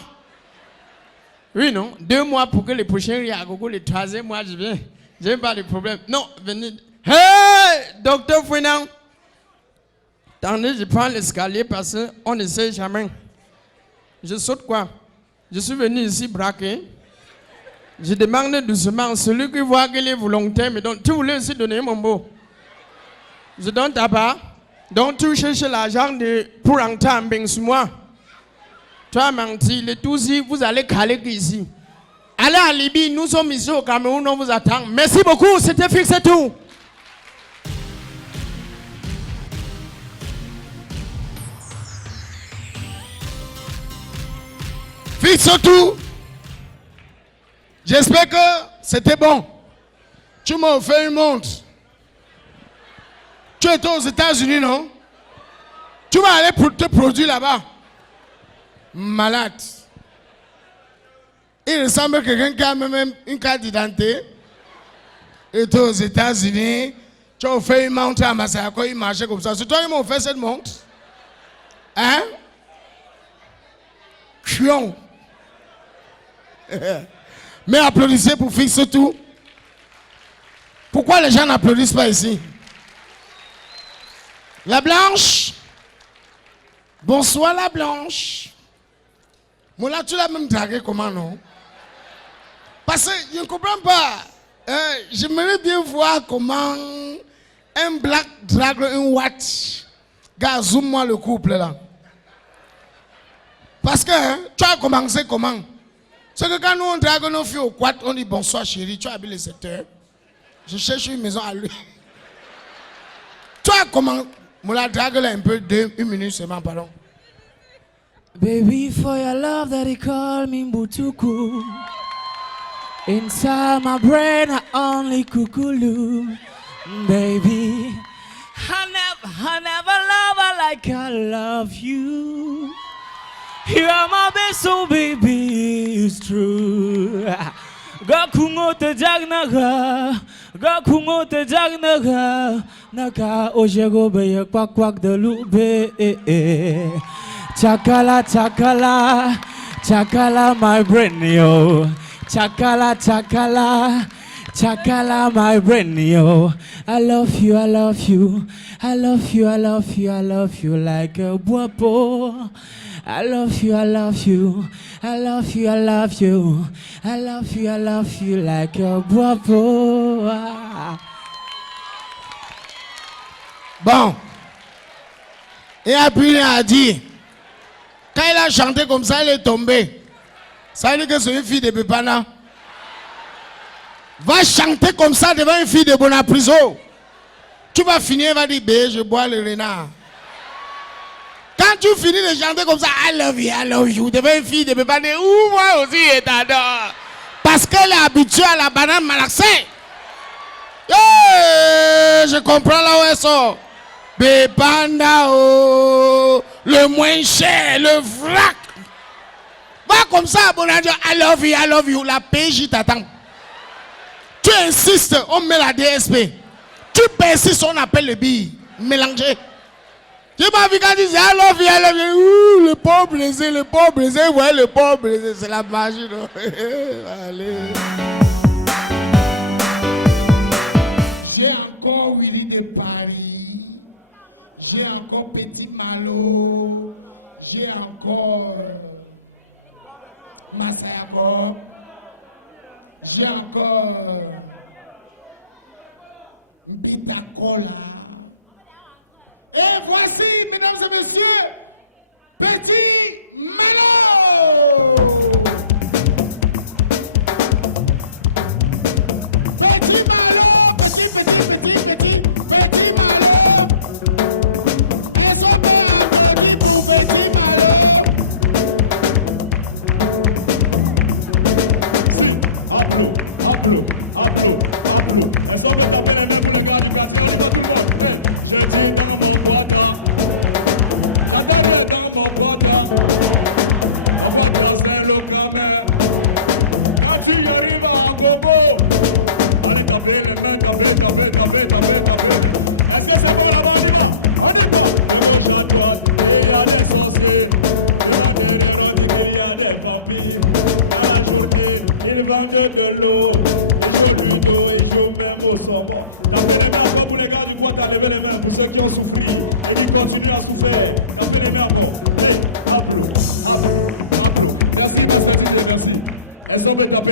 Oui, non, 2 mois pour que les prochains riagogo, les 3e mois, je viens. Je n'ai pas de problème. Non, venez. Hey, docteur Fouinan. Attendez, je prends l'escalier parce qu'on ne sait jamais. Je saute quoi? Je suis venu ici braquer. Je demande doucement, celui qui voit qu'il est volontaire, me donne. Tu voulais aussi donner mon beau? Je donne ta part. Donc tu cherches l'argent pour entrer en bain sur moi. Tu as menti. Les Tutsis, vous allez caler ici. Allez à Libye, nous sommes ici au Cameroun, on vous attend. Merci beaucoup, c'était fixe et tout. Fixe tout. J'espère que c'était bon. Tu m'as offert une montre. Tu étais aux États-Unis, non? Tu vas aller pour te produire là-bas. Malade. Il ressemble à quelqu'un qui a même une carte d'identité. Il était aux États-Unis. Tu as offert une montre à Masayako, il marchait comme ça. C'est toi qui m'as offert cette montre? Hein? Chion. Mais applaudissez pour fixer tout. Pourquoi les gens n'applaudissent pas ici? La Blanche. Bonsoir la Blanche. Moi là tu l'as même dragué comment non? Parce que je ne comprends pas. J'aimerais bien voir comment un black drague un white. Gars, zoom-moi le couple là. Parce que tu as commencé comment? C'est que quand nous on drague nos filles au quad, on dit bonsoir chérie, tu as habillé le secteur. Je cherche une maison à lui. Tu as comment? Moi la drague là un peu, une minute seulement, pardon. Baby, for your love that he called me Mbutuku. Inside my brain, I only kukulu. Baby, I never love her like I love you. You are my best, so baby, it's true. Gakungo te jagnaga, gakungo te jagnaga, naka ojego beye kwak kwak de lube. Chakala, chakala, chakala, my brain, yo. Chakala, chakala, chakala, my brain, yo. I love you, I love you, I love you, I love you, I love you like a guapo. I love you, I love you, I love you, I love you, I love you, I love you like a guapo. Bon. Et puis il a dit, quand il a chanté comme ça, il est tombé. Ça veut dire que c'est une fille de Bepana. Va chanter comme ça devant une fille de Bonapriso. Tu vas finir, il va dire, bé, je bois le renard. Quand tu finis de chanter comme ça, I love you, devant une fille de Bepana, ouh, moi aussi, je t'adore. Parce qu'elle est habituée à la banane malaxée. Je comprends là où elle sort. Bepanda, oh, le moins cher, le vrac. Va comme ça, bon Dieu, I love you, la PJ t'attend. Tu insistes, on met la DSP. Tu persistes, on appelle le billes. Mélangé. Tu m'as vu quand il dit I love you, ouh, le pauvre brisé, ouais, le pauvre brisé, c'est la magie, non? Allez. J'ai encore Willy de Paris. J'ai encore Petit Malo. J'ai encore Masayako. J'ai encore Bitacola. Et voici, mesdames et messieurs, Petit Malo. Petit Malo, petit Malo. Et son père a dit pour Petit Malo. Est-ce qu'on peut taper les mains pour les gars du gaz? Je dis dans mon boîte là. Attendez dans mon boîte là. On va passer le caméra. Quand tu arrives en gobo, allez taper les mains, taper. Est-ce que c'est pour la bandit là? On y va. Il y a des sorciers. Il y a des papilles. À la journée, ils vendent de l'eau. Pour les gars du bois, t'as levé les mains pour ceux qui ont souffert et qui continuent à souffrir. T'as fait les mains encore. Allez, applaudis. Est-ce qu'on peut taper